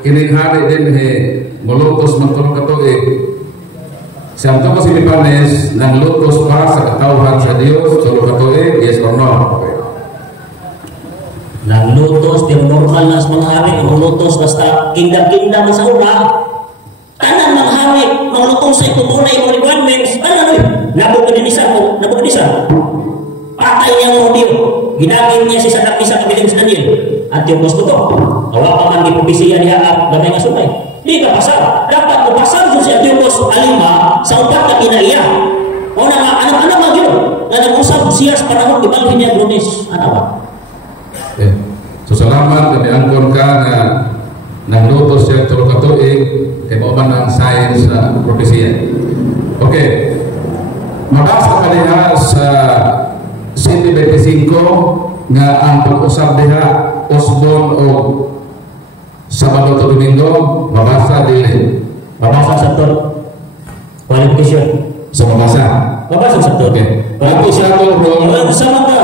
kining hari din mulutos man tulo ka tuig. Si Antiochus Epiphanes nang lutos para sa katawhan sa Dios tulo ka tuig, yes or no? Nang lutos, di normal na sa mga hari, ang lutos basta kingdom sa una. Tanan mga hari, malutos sa itutunay mo requirements, ano nabugadisan mo, patay niya mo Dio, ginagin niya si Sadak isa kabiling sa Daniel. Antiochus ko to, kawa pa man gipubisiya niya at gamay nga sunay. Di ka pasar, dapat mo pasar si Antiochus alima sa upat na kinaiya. O na nga, ano nga yun? Na nag-usap siya sa panahon, ibalhin niya lunes. Ano ba? Okay. So salamat, kami angkon ka na naglutos siya tulo ka tuig, kay mao man ang science sa propesya. Okay. Mabasa ka diha sa 7:25 nga ang pag-usap diha usbon o Sabado o Domingo, mabasa dili. Mabasa sa to. Qualification. So mabasa. Mabasa sa to. Okay. Ako siya to bro. Wala kasama ka.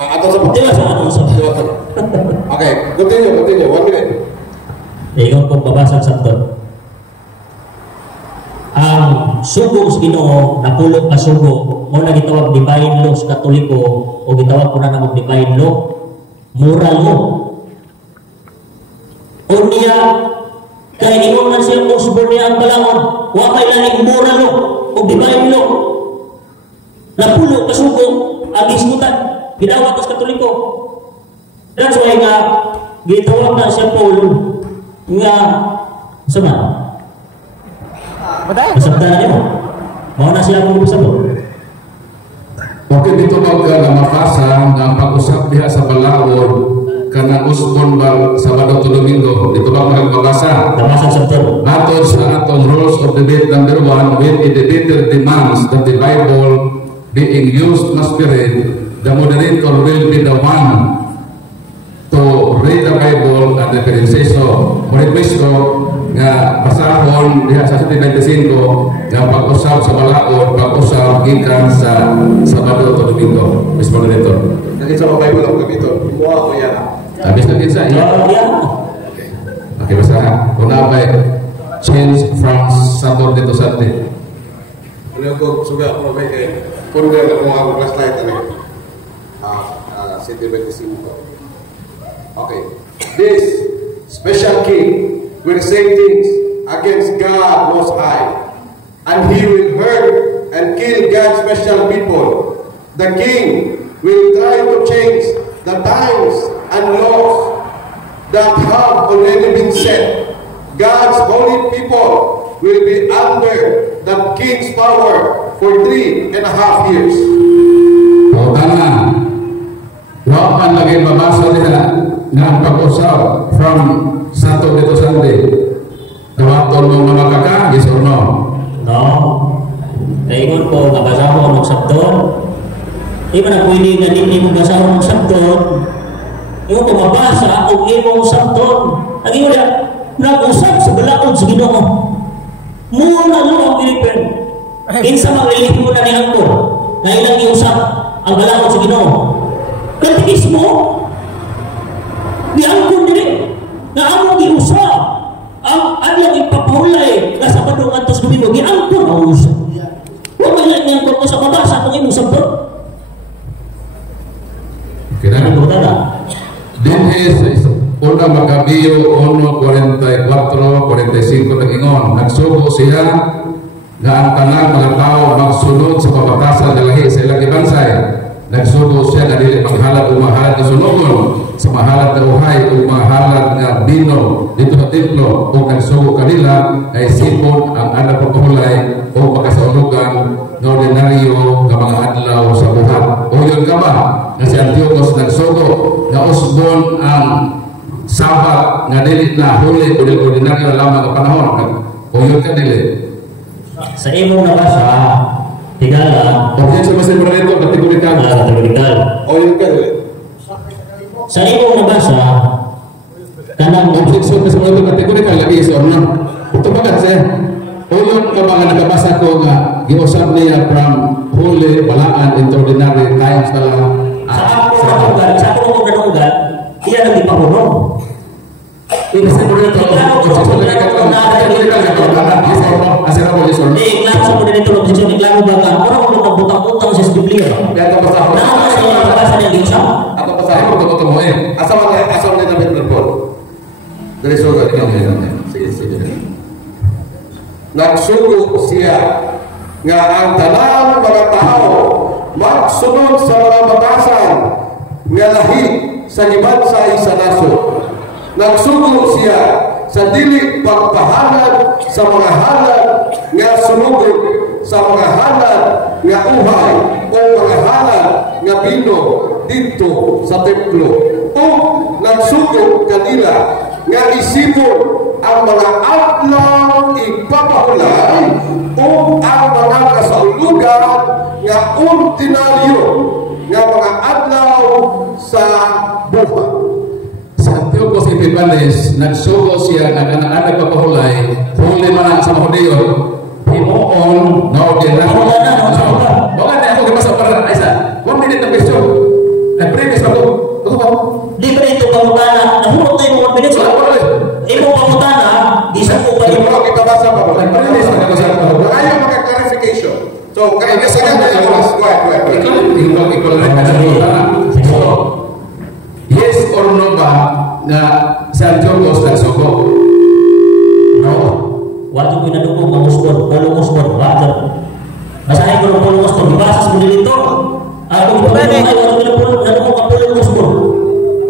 Atau sa Di ba sa atong sa Okay, continue. 1 minute. Ingon ko babasa sa to. Ang sugo sa Ginoo napulot ka sugo mo na gitawag divine law sa Katoliko o gitawag ko na namang divine law moral law unya kay ingon man siya usbon niya ang balaod wa kay laning moral law o divine law napulot ka sugo ang ismutan gitawag ko sa Katoliko. That's why nga gitawag na siya Paul nga sama masabda na niyo. Mau na siya kung sabot. Okay, dito magka na mapasa ng pag-usap diha sa balaod kanang usbon ba Sabado o Domingo. Dito ba magbabasa? Nabasa sa to. Atod sa atong rules of debate number 1, when the debater demands that the Bible being used must be read, the moderator will be the one to read the Bible and the pronunciation. Request ko nga basahon diha sa 7:25 nga pag-usap sa balaod, pag-usap gikan sa Sabado o Domingo. Mr. Moderator. Nanti sa Bible ang gamiton. Kuha ko yan. Habis na kinsa iya. Okay, basahan. Kuna ba change from Saturday to Sunday? Ano ko suga ako may kung na mo ako class light talaga. 7:25. Okay. This special king will say things against God Most High, and he will hurt and kill God's special people. The king will try to change the times and laws that have already been set. God's holy people will be under the king's power for 3.5 years. O tama. Wa man lagi babasa nila nga ang pag-usap from Saturday to Sunday. Tawaton mo mga kaka, yes or no? No. Kaingon ko, nabasa ko ng Sabdo. Di ba na pwede na hindi mo basa ko ng Sabdo? Ingon ko, mabasa o imong Sabdo. Nag-ingon na, nag-usap sa balaod sa Ginoo. Muna mo ang Pilipin. Kinsa maglilip mo na nilang ko na ilang iusap ang balaod sa Ginoo. Kantikis mo, diangkon din na among giusa ang adlang ipapahulay na sa padung antos Domingo giangkon ang usa. Wa man lang ko sa mabasa kung imong sabot. Kailangan Ano na? din is una Magabiyo 1:44-45 nag-ingon, nagsugo siya na ang tanang mga tao magsunod sa pabatasan na lahi sa ilang ibansay. Nagsugo siya na dili maghalad o mahalad na sunugon sa mahalad na uhay o mahalad na bino dito sa templo, o nagsugo kanila ay sipon ang anak pagpahulay o makasaunugan na ordinaryo ng mga adlaw sa buhat. O yun ka ba na si Antiochus nagsugo na usbon ang Sabat nga dili na huli o ordinaryo lamang ang panahon? O yun ka dili? Sa imong nabasa, tigala, O yun sa masin mo na ito, kategorikal. kategorikal. O yun ka dili. Sa imong nabasa, kanang Objection sa mga ito kategorikal lagi sa una. Ito ba kasi? O yun ka ba nga nakabasa ko nga giusap niya from huli, walaan, into ordinary times na lang. sa ako nadunggan, iya nang dipakuno. Kasi mo rin ito, objection lagi ka ito. Kategorikal ka ito. Asira mo yun. Di, klaro sa muna nito, objection, klaro ba ka? Parang kung magbutang-butang sa Biblia. Kaya ito basta ako. Naman sa mga nabasa niya giusap. Ako basta Ay, ako. magkakot mo eh. Asa mo na report. Dari sugo ikaw ngayon. Sige. Nagsugo siya nga ang tanang mga tao magsunod sa mga batasan nga lahi sa gibansay sa naso. Nagsugo siya sa dili pagpahalad sa mga halad nga sunugod sa mga halad nga uhay o mga halad nga bino dito sa templo. O nagsugo kanila nga isipon ang mga adlaw ipapahulay o ang mga kasaulugan nga ordinaryo nga mga adlaw sa buhay. Sa Antiochus Epiphanes, nagsugo siya ang anak papahulay, huli man sa mga Hudyo, himuon na ordinaryo. Baka na ako gabasa para isa. 1 minute na question. Nag-previous ako. Ako ba? Di ba ito pangutana? Nahulog tayo mga minutes. Imo pangutana, isuko pa Hindi imo. mo kita basa pa. Nag-previous na ako sa ako. Ayaw maka-clarification. So, kaya kasi nga go ahead. Ikaw lang ang so, yes or no ba na sa Antiochus nagsugo? No. Wato ko nadungog ang usbon, polong usbon, wato. Masahin ko ng polong usbon, ibasas mo nilito. Ako ko ay wato nadungog ang polong usbon.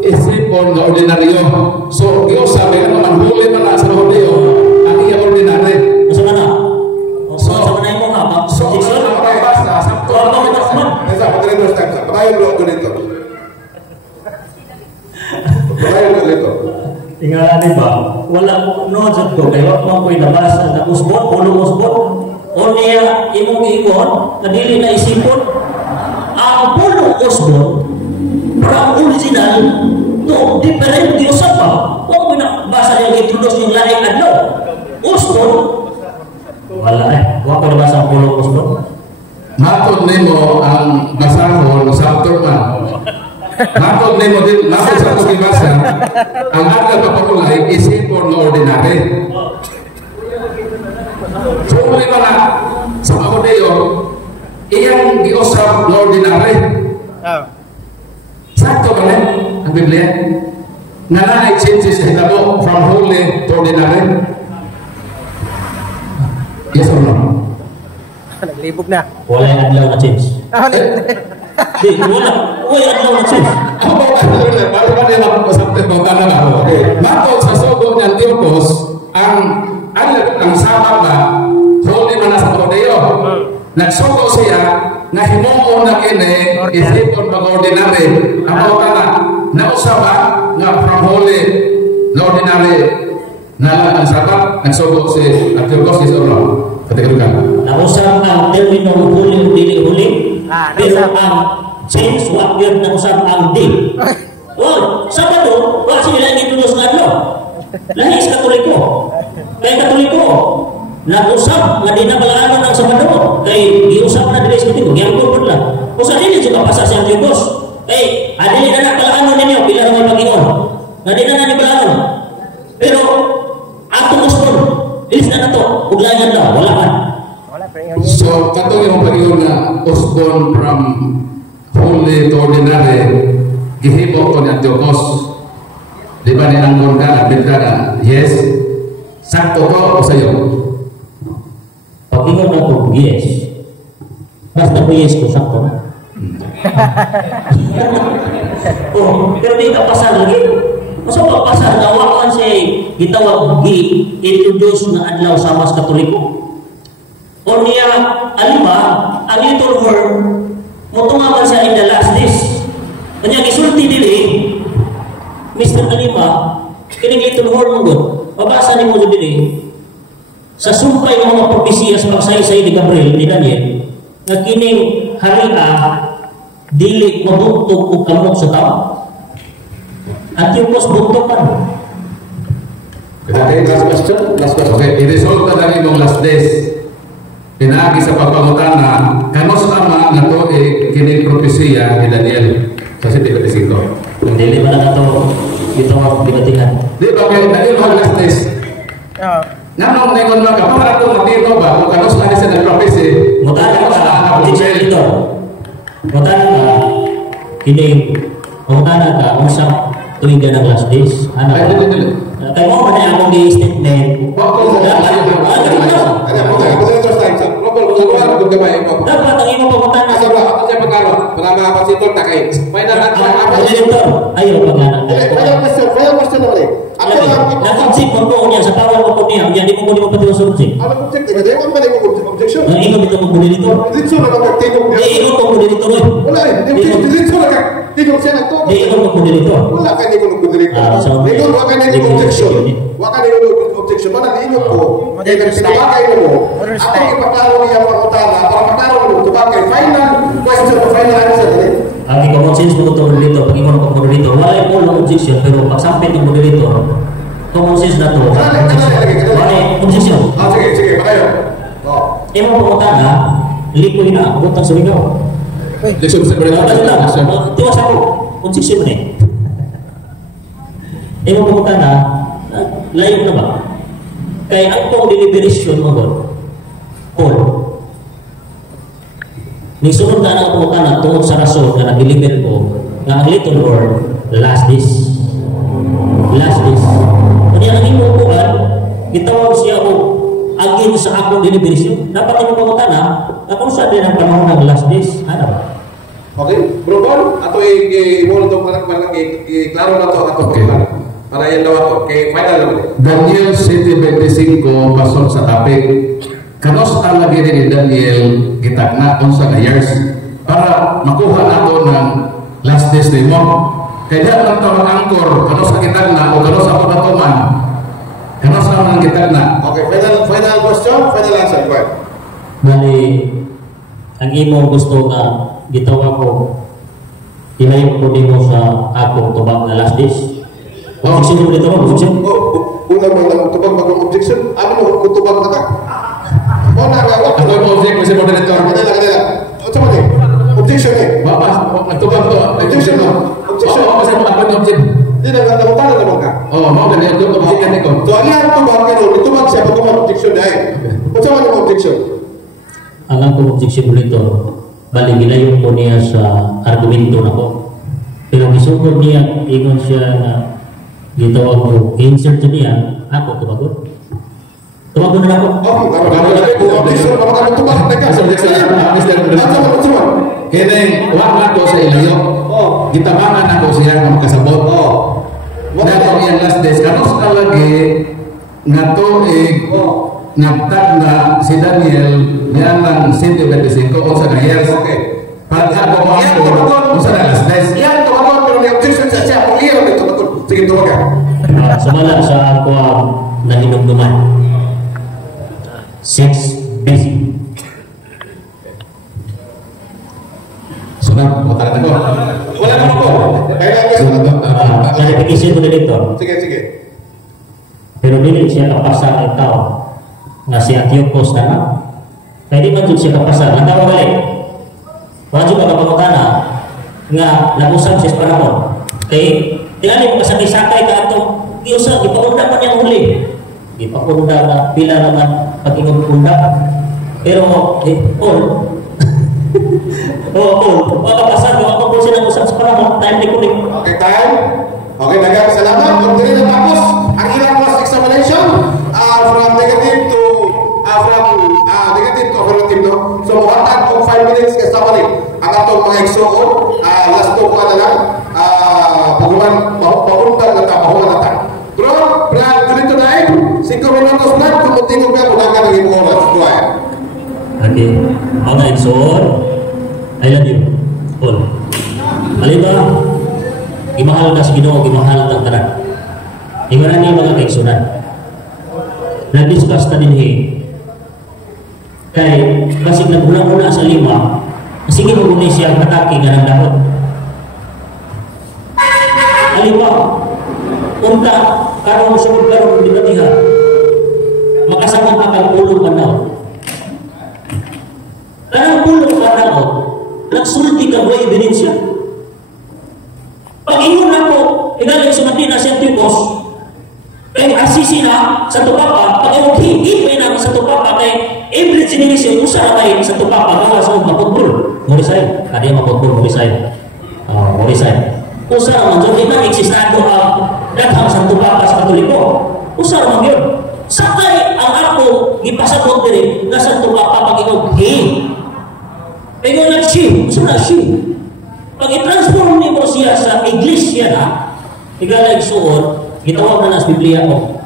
Isipon na ordinaryo. So, Diyos sabi na naman huli na na sa mga Hudyo, ang iya ordinary. Masa mana? So, sa mana imo nga, So, objection? ang pagbasa, sa Nasa, pagkali mo sa pagkayo mo ako dito. Pagkayo mo dito. Tingala di ba? Wala mo nojot ko kay wa mo ko'y nabasa na usbon, polong usbon. O niya imong giingon na dili na isipon ang polong usbon from original to different giusap pa. Wa mo na basa niya introduce yung laing adlaw. Usbon wala wa ko nabasa ang polong usbon. matod nimo ang basahon sa turman. Matod nimo din, matod sa pagibasa, ang adlaw papahulay isipon na ordinary. So, uli mo na sa mga Hudyo, iyang giusap na ordinary. Sakto ba rin ang Biblia? Na na-changes sa hitabo from holy to ordinary? Yes or no? Naglibog na. Wala yung adlaw na change. Di, wala. Wala adlaw na change. Matod sa sugo ng Antiochus, ang sabat ba, huli man na sa Hudyo. Nagsugo siya, na himuon na kini, isipon mag-ordinary. Ang mga na, nausaba, nga from holy, na ordinary, na ang sabat, nagsugo si Antiochus is or no? Kategorikan. Nausap ang termino huli o dili-huli, pero nausap. ang change, what yun nausap ang di. Oh, Sabado, wala sila introduce na adlaw. Lahis Katoliko. Kay Katoliko, nag-usap nga di na balaanan ang Sabado. Kay giusap na dili sa Katoliko, giyangkol po lang. Kung sa dili siya kapasa sa Antiochus, kay adili na balaanan ninyo, pila naman pag-ingon. Nga di na balaanan. nato uglayan daw wala man. Wala pero yun. So katong yung pag-iyon nga was born from holy to ordinary, gihimo ko ni Antiochus. Di ba ninanggon ka, admit ka na, yes, sakto ko o sa'yo? Pag ingon ako, yes. Basta ko yes ko sakto. Oh, pero di ka pasal lagi. Masa pagpasal na wakan siya gitawag gi-introduce na adlaw sa mas Katoliko. O niya, alima, ang little word, mutungaman siya in the last days. Kanya gisulti dili, Mr. Alima, kining little word mo good. Pabasa ni mo dili. Sa sumpay ng mga propesiya sa pagsaysay ni Gabriel, ni Daniel, na kining haria, dili mabugtog o kamot sa tao. At yung mas bugtogan. Okay, last question. Last question. Okay, i-resolve na lang yung last days. Pinagi sa pagpangutan na kanos ama na to kining propesiya ni Daniel sa 7:25. Kung dili ba na ito, ito ang bigatihan. Di ba kay Daniel ang last days? Nanong ningon mga para kung matino ba kung kanos na siya nag-prophecy. Mutana ka, teacher dito. Mutana ka, kining, mutana ka, usap tuwing ng last days. Ano Ay, ka? dili. Kaya mo ba na akong di-statement? Dapat ang imo pagmutana. Moderator, ayaw paglanan. Nag-object mo po niya, sa power mo po niya, hindi mo pati mo subject. Ang ingon dito mong moderator. Hindi ingon mong moderator. Hindi ingon mong moderator. Ang common sense mo ito moderator, pag ingon mong moderator, wala yung all objection, pero pag sampit ng moderator, common sense na ito, wala yung objection. Imo pangutana, likoy na, butang sa ligaw. Lesson sa Tiwas ako, objection mo na Imo pangutana, layo na ba? Kaya ang pong deliberation mo doon, Paul, ning sunod na ang pangutana tungkol sa rason na nag-deliver ko na ang little word, last days. Last days. Kanya ang imong buwan, gitawag siya o agin sa akong deliberation. Dapat imong pangutana na kung saan din ang panahon ng last days. Ano ba? Okay, bro Paul, ato i-wall itong parang i-klaro na ito ato para yan daw ako, kay final naman. Daniel 7:25 pasok sa topic. Kanos ang lagi ni Daniel gitagna unsa ka years para makuha nato ng last days nimo. Kaya ang tawag angkor kanos ang gitagna o kanos ako natuman. Kanos ang gitagna. Okay, final question, final answer. Go ahead. Bali, ang imo gusto nga gitawag ko, ilayo ko din mo sa akong tubag na last days. Objection mo dito mo, objection? Una mo tubag mag-objection, ano mo kutubag na ka? Ako yung object mo si moderator. Kanila. Ano mo objection eh. Bapak, nagtubag to. Objection mo. Objection. Oo, kasi ako yung object. Hindi nagkakatawa naman ka. Oo, mga ganyan. Yung object yan ko. So, ano yung tubag ka doon? Itubag siya pag objection dahil. Ano mo objection? Ang akong objection mo dito, bali gilayo ko niya sa argumento na ko. Pero gisugod niya, ingon siya na gitawag ko, insert niya, ako tumagot. Tumagot na ako. Objection, makakatubag na ka. Kineng, wak na ko sa ilayo. Gitabangan ako siya ng makasabot. Dato yung last days, kanos ka lagi nga to nagtag na si Daniel yan lang 7:25 o sa years. Pag ako mo ako, sa last days. Yan, tumagot, pero may objection siya. Kung iyan, may tumagot. Sige, tumag ka. Sumala sa ako na hinugduman. 6 busy. Sunod, matalat ako. Wala naman po. Clarification ko dito. Sige. Pero dili siya kapasa ng tao na si Antiochus na pwede man siya kapasa. Ang tao balik. Wala siya kapangutana nga nag-usap siya sa panahon. Okay? Tingnan mo, kasakay-sakay ka ito. Iusa, ipagunda pa niya huli. ipakunda na pila naman pag-ingog punda. Pero, all. Oo, makapasag ako po silang usap sa panahon, time recording. Okay, time. Okay, dagang salamat. Kung dili na tapos ang ilang class examination from negative to affirmative, no? So, muhatag kung 5 minutes ka summary ang atong mga igsuon. Last 2 pa na lang. Paguntag na tapahuan na ta. Pero, dito na 5 minutos lang. Kung tingog ka, mula ka ng iyong oras. Go ahead. Okay. Ako na igsuon. I love you. All. Maliba, imahal ka sa Ginoo, imahal kang tanan. Imaran niya mga kaigsunan. Nag-discuss na din kay kasi naguna-una sa 5, sige mo muna siya kataki nga ng dahon. Aliwa, unta, karong sunod karong dibatiha, makasama ka kang pulong panahon. Karang pulong panahon, nagsulti ka ba ebidensya? Pag-ingon ako, igaling sa Madina St. Tipos, kay asisi na sa tupapa, pag-ingon higit na sa tupapa, kay every generation, usa na kayo sa tupapa, kaya sa mapagpul. Morisay, kaya mapagpul, Morisay. Morisay. Usa naman, so di na eksistado ang daghang sa tupapa sa Katoliko. Usa naman yun. Sakay ang ako, ipasabot din, na sa tupapa, pag-ingon, Pagod na siya, usa na siya. Pag i-transform mo siya sa iglesia na, igala igsuon, gitawag na sa Biblia ko,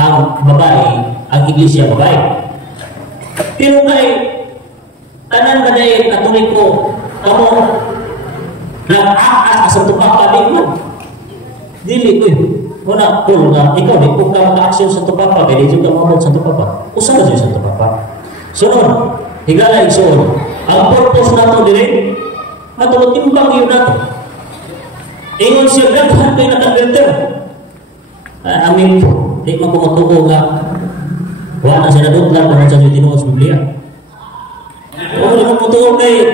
ang babae, ang iglesia babae. Pero kay, tanan ba na yung Katoliko, kamo, nag-aas sa tupapa din man. Dili ko Kuna, kung ikaw, di kung ka maka-aksyon sa tupapa, kaya di ka mamod sa tupapa. Usa na siya sa tupapa. Sunod, higala igsuon. Ang purpose na ito din, matulog timbang yun na ito. Ingon siya, daghan kayo nakagilter. Amin po, di magkumatuko nga. Wala na siya nadutlan kung sa siya tinuod sa Biblia. Kung magkumatuko kayo,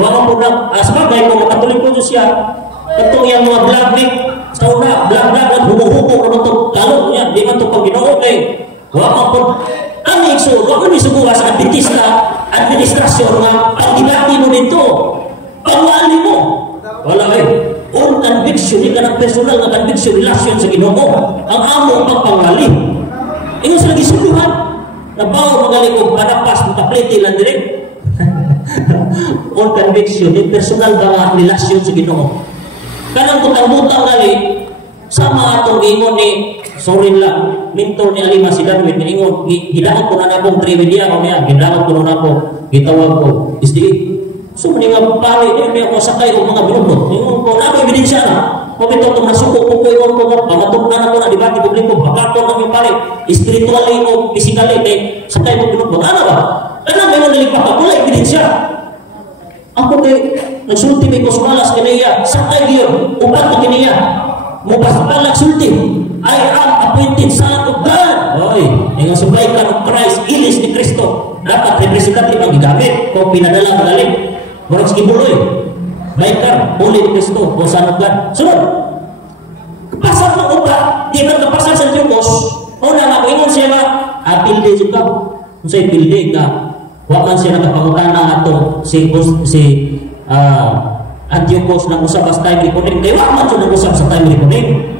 wala po na, asbagay kung makatuloy po siya, itong yung mga blabik, sa una, blabik at humuhupo ko na ito, lalo niya, di man ito pag ginoo kayo. Wala po, ang ikso, wala mo isubuha sa adventista, administrasyon nga, pag-ibati mo dito, pag-wali mo. Wala kayo. On conviction, di ka ng personal na conviction, relasyon sa Ginoo. Ang amo ang pagpangwali. Ingo sa lagi suluhan. Nabaw magaling kong panapas, makaplete lang direct. On conviction, di personal ba nga relasyon sa Ginoo. Kanang kutang-butang gali, sama atong ingon ni, sorry lang, minto ni Alima si Darwin, ingon, gidakot ko na akong trivia ko niya, gidakot ko na ako, gitawag ko, SDA. So, hindi nga pari, hindi ako sakay o mga binubot. Ingon ko, na ako ebidensya na, kumito itong nasuko ko ko, ingon ko, pangatok na ako na, dibati publiko, bakato na yung pari, spiritually o physically, kay sakay mo binubot. Ano ba? Ano may mga nalipak ako, wala ebidensya. Ako kay, nagsulti may kusmalas kaniya, sakay yun, upat na kaniya. Mupasapal nagsulti, I am appointed son of God. Oy, yung subay ka ng Christ, ilis ni Kristo. Dapat representative ang gigamit kung pinadala ang galing. Murag sige buloy. Baikar, uli ni Kristo, o son of God. Sunod. Kapasal ng upa, di ba kapasal sa Diyos? Una nga, ingon siya nga, pilde juga. Kung sa'yo pilde ka, wakan siya nakapangutana ato si Antiochus nang usap sa time recording. Kaya waman siya nang usap sa time recording.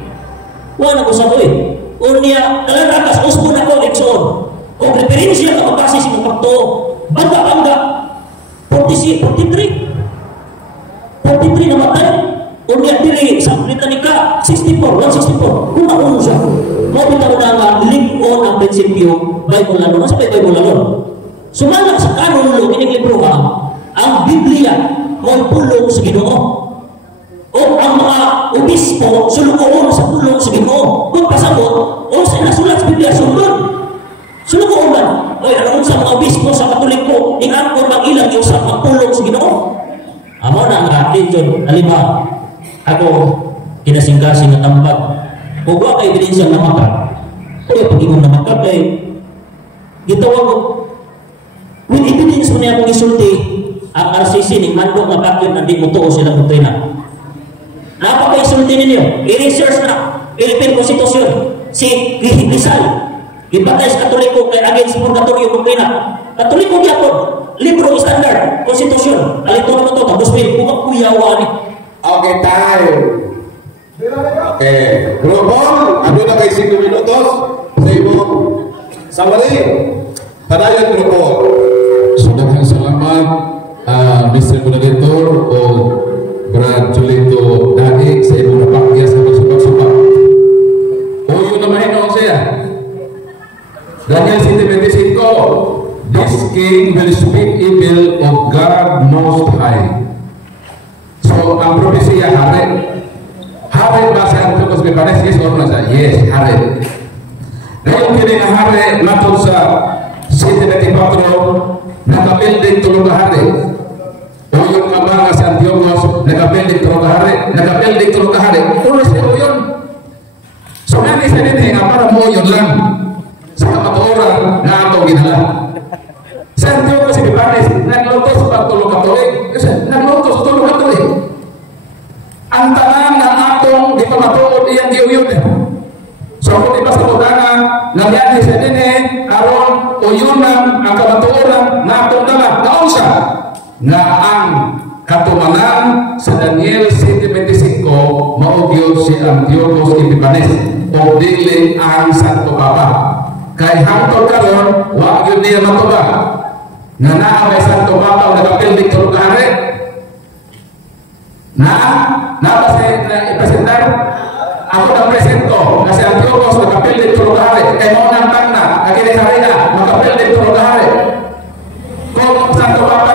Wala nang usap ko eh. Unya, kalarakas usbo na ko, Nixon. Kung referensya ka kapasi sa mga pagto, banda-banda, 43 namatay. Unya, diri, sa Britannica, 164. Kung nakuno siya. Mabita ko na nga, link on ang prinsipyo, Bible lalo. Nasa Bible lalo. Sumalak sa kanon lo, ining libro ha, ang Biblia, may pulong sa Ginoo. O ang mga obispo, sulukoon sa pulong sa Ginoo. Kung pasabot, o sa nasulat sa Biblia, sundon. Sulukoon man. O alam sa mga obispo sa Katoliko, ingangkor ng ilang iusap ang pulong sa Ginoo. Amo na nga, dito, alima, ako, kinasingkasing na tambag. O ba kay ebidensya na makap? O yung pag-ingon na makap, gitawag ko, with evidence mo niya akong isulti, ang RCC ni Mando nga bakit hindi mo tuo silang doktrina. Napaka-isulti ninyo, i-research na, Philippine Constitution, si Rizal, Gibagay sa Katoliko kay against purgatorio doktrina. Katoliko gyapon, libro standard, konstitusyon. Alito na to, tapos may kuyawa ni. Okay, tayo. Okay. Grupon, ano na kay 5 minutos sa imo. Sawali. Padayon grupo. Daghang salamat Mr. Moderator o Brad Julito Dagi sa imong napakya sa pagsupak-supak. O yun na mahinaw siya. Daniel 7:25, this king will speak evil of God Most High. So, ang propesya hari. Hari ba sa Antiochus Epiphanes? Yes or no? Yes, hari. Ngayon kini nga hari matod sa 7:24, nakapilding tulong ka hari. O yung mga sa Antiochus, nakapilding tulong ka hari. Nakapilding tulong ka hari. Uno siya yun. So, nani sa nini nga para mo yun lang. Sa kapaturan na atong ginala. Sa Antiochus Epiphanes, naglutos pa tulong katolik. Kasi naglutos tulong katolik. Ang tanan ng atong di pa matuod iyang giyuyod. So kung di pa sa budana, nagyani sa nini, aron uyunan ang kamatuoran na atong dala. Naon siya? Nga ang katumanan sa Daniel 7:25 maugyod si Antiochus Epiphanes o dili ang Santo Papa. Kay hangtod karon wa gyud niya matuba nga naa may Santo Papa o nagapildig tulog hari na ba sa ipresentar ako na presento kasi Antiochus nagapildig tulog hari kay mo nang tagna kagili harina magapildig tulog hari kung Santo Papa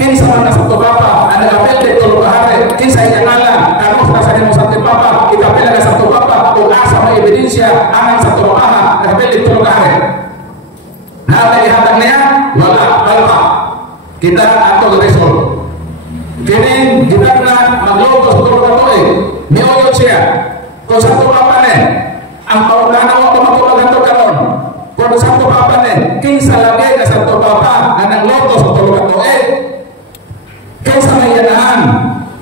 kinsa man na Santo Papa ang nagapildig tulog hari kinsa iyanala kamos na sa nimo Santo Papa ikapila na Santo Papa o asa may ebidensya ang Santo Papa nagapildig tulog hari na ihatag niya wala palpa kita ato resol kini kita na maglogos tulog ato niuyod siya kung Santo Papa ang paulana mo tumatulag ato karon kung Santo Papa kinsa lagi na Santo Papa na naglogos tulog ato kinsa may yanaan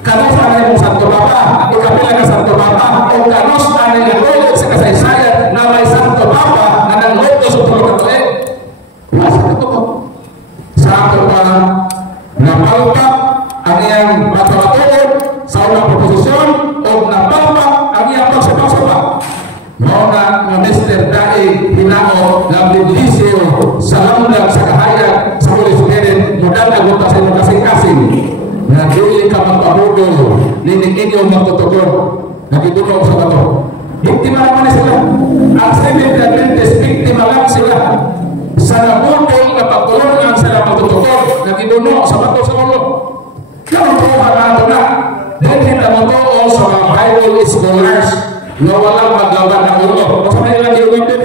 kanos na yung Santo Papa ikapila na Santo Papa o kanos na nilagulog sa kasaysayan na may Santo Papa na naglogos tulog ato sa ato pa napalpak ang iyang matulatuod sa unang proposisyon o napalpak ang iyang pagsabak-sabak. Noon na Mr. Dai Hinao ng Biblisyo sa lamdag sa kahayag sa Holy Spirit mudal na guta sa inyo kasing-kasing na dili ka magpabudol nining inyong magtutugon nagitunog sa bato. Biktima naman sila. Ang Seventh Adventist biktima lang sila. Sa nabudol na pagtulungan sila magtutugon nagiduno sa bato sa ulo. Yung tuha na ito na din kita mo sa mga Bible scholars na walang magawa ng ulo. Basta may ilang iuwin din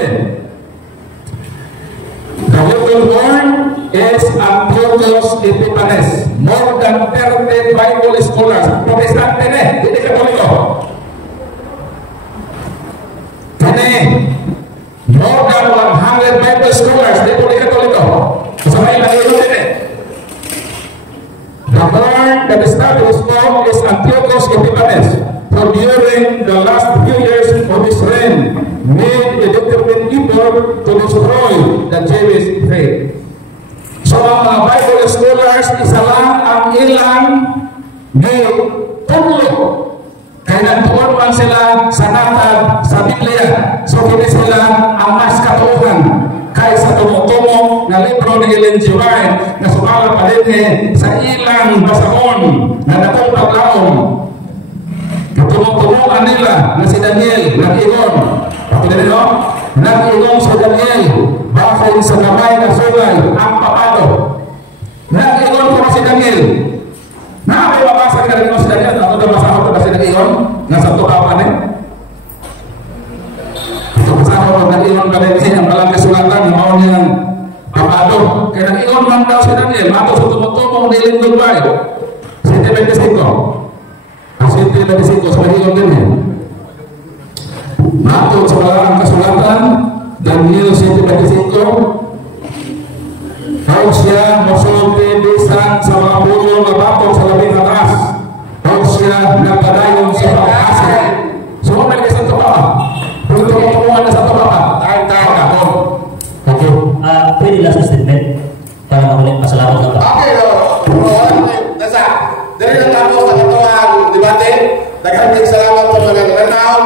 The weapon born is Antiochus Epiphanes. More than 30 Bible scholars. Protestante hindi Katoliko. More than 100 Bible scholars, di po di Katoliko. Basta may ilang iuwin din The born that established form is Antiochus Epiphanes, who during the last few years of his reign made a determined effort to destroy the Jewish faith. So ang mga Bible scholars, isa lang ang ilang tulo. Kaya nagtuon man sila sa natag sa Biblia. So hindi sila ang mas katuuhan kaysa tumutumo na libro ni Ellen G. White na sumala pa din sa ilang basahon na natong paglaon. Tumutumoan nila na si Daniel nag-igon. Ako din nag-igon sa Daniel bakit sa kamay na sulay ang papado. Nag-igon ko si Daniel. Nakapay mabasa ka rin mo si Daniel. Ako na masahon ko kasi nag-igon na sa tukapan Kasama nag-iwan ka rin ang malang kasulatan na maon niyang papado. Kaya nag-iwan lang daw si Daniel. Mato sa tumutulong ni Lindon Bay. 7:25. Ang 7:25 sa nag-iwan din Mato sa malang kasulatan Daniel 7:25. Kau siya masulti bisan sa mga pulo na bato sa labing atas. Kau siya nagpadayon sa pag-asay. So, may isang ito pa. Untuk ketemuan satu bapak, tahu-tahu. salamat lang ka. Okay, no. Nasa, dali na tapos na katuwang debate. Daghang salamat sa mga nananaw.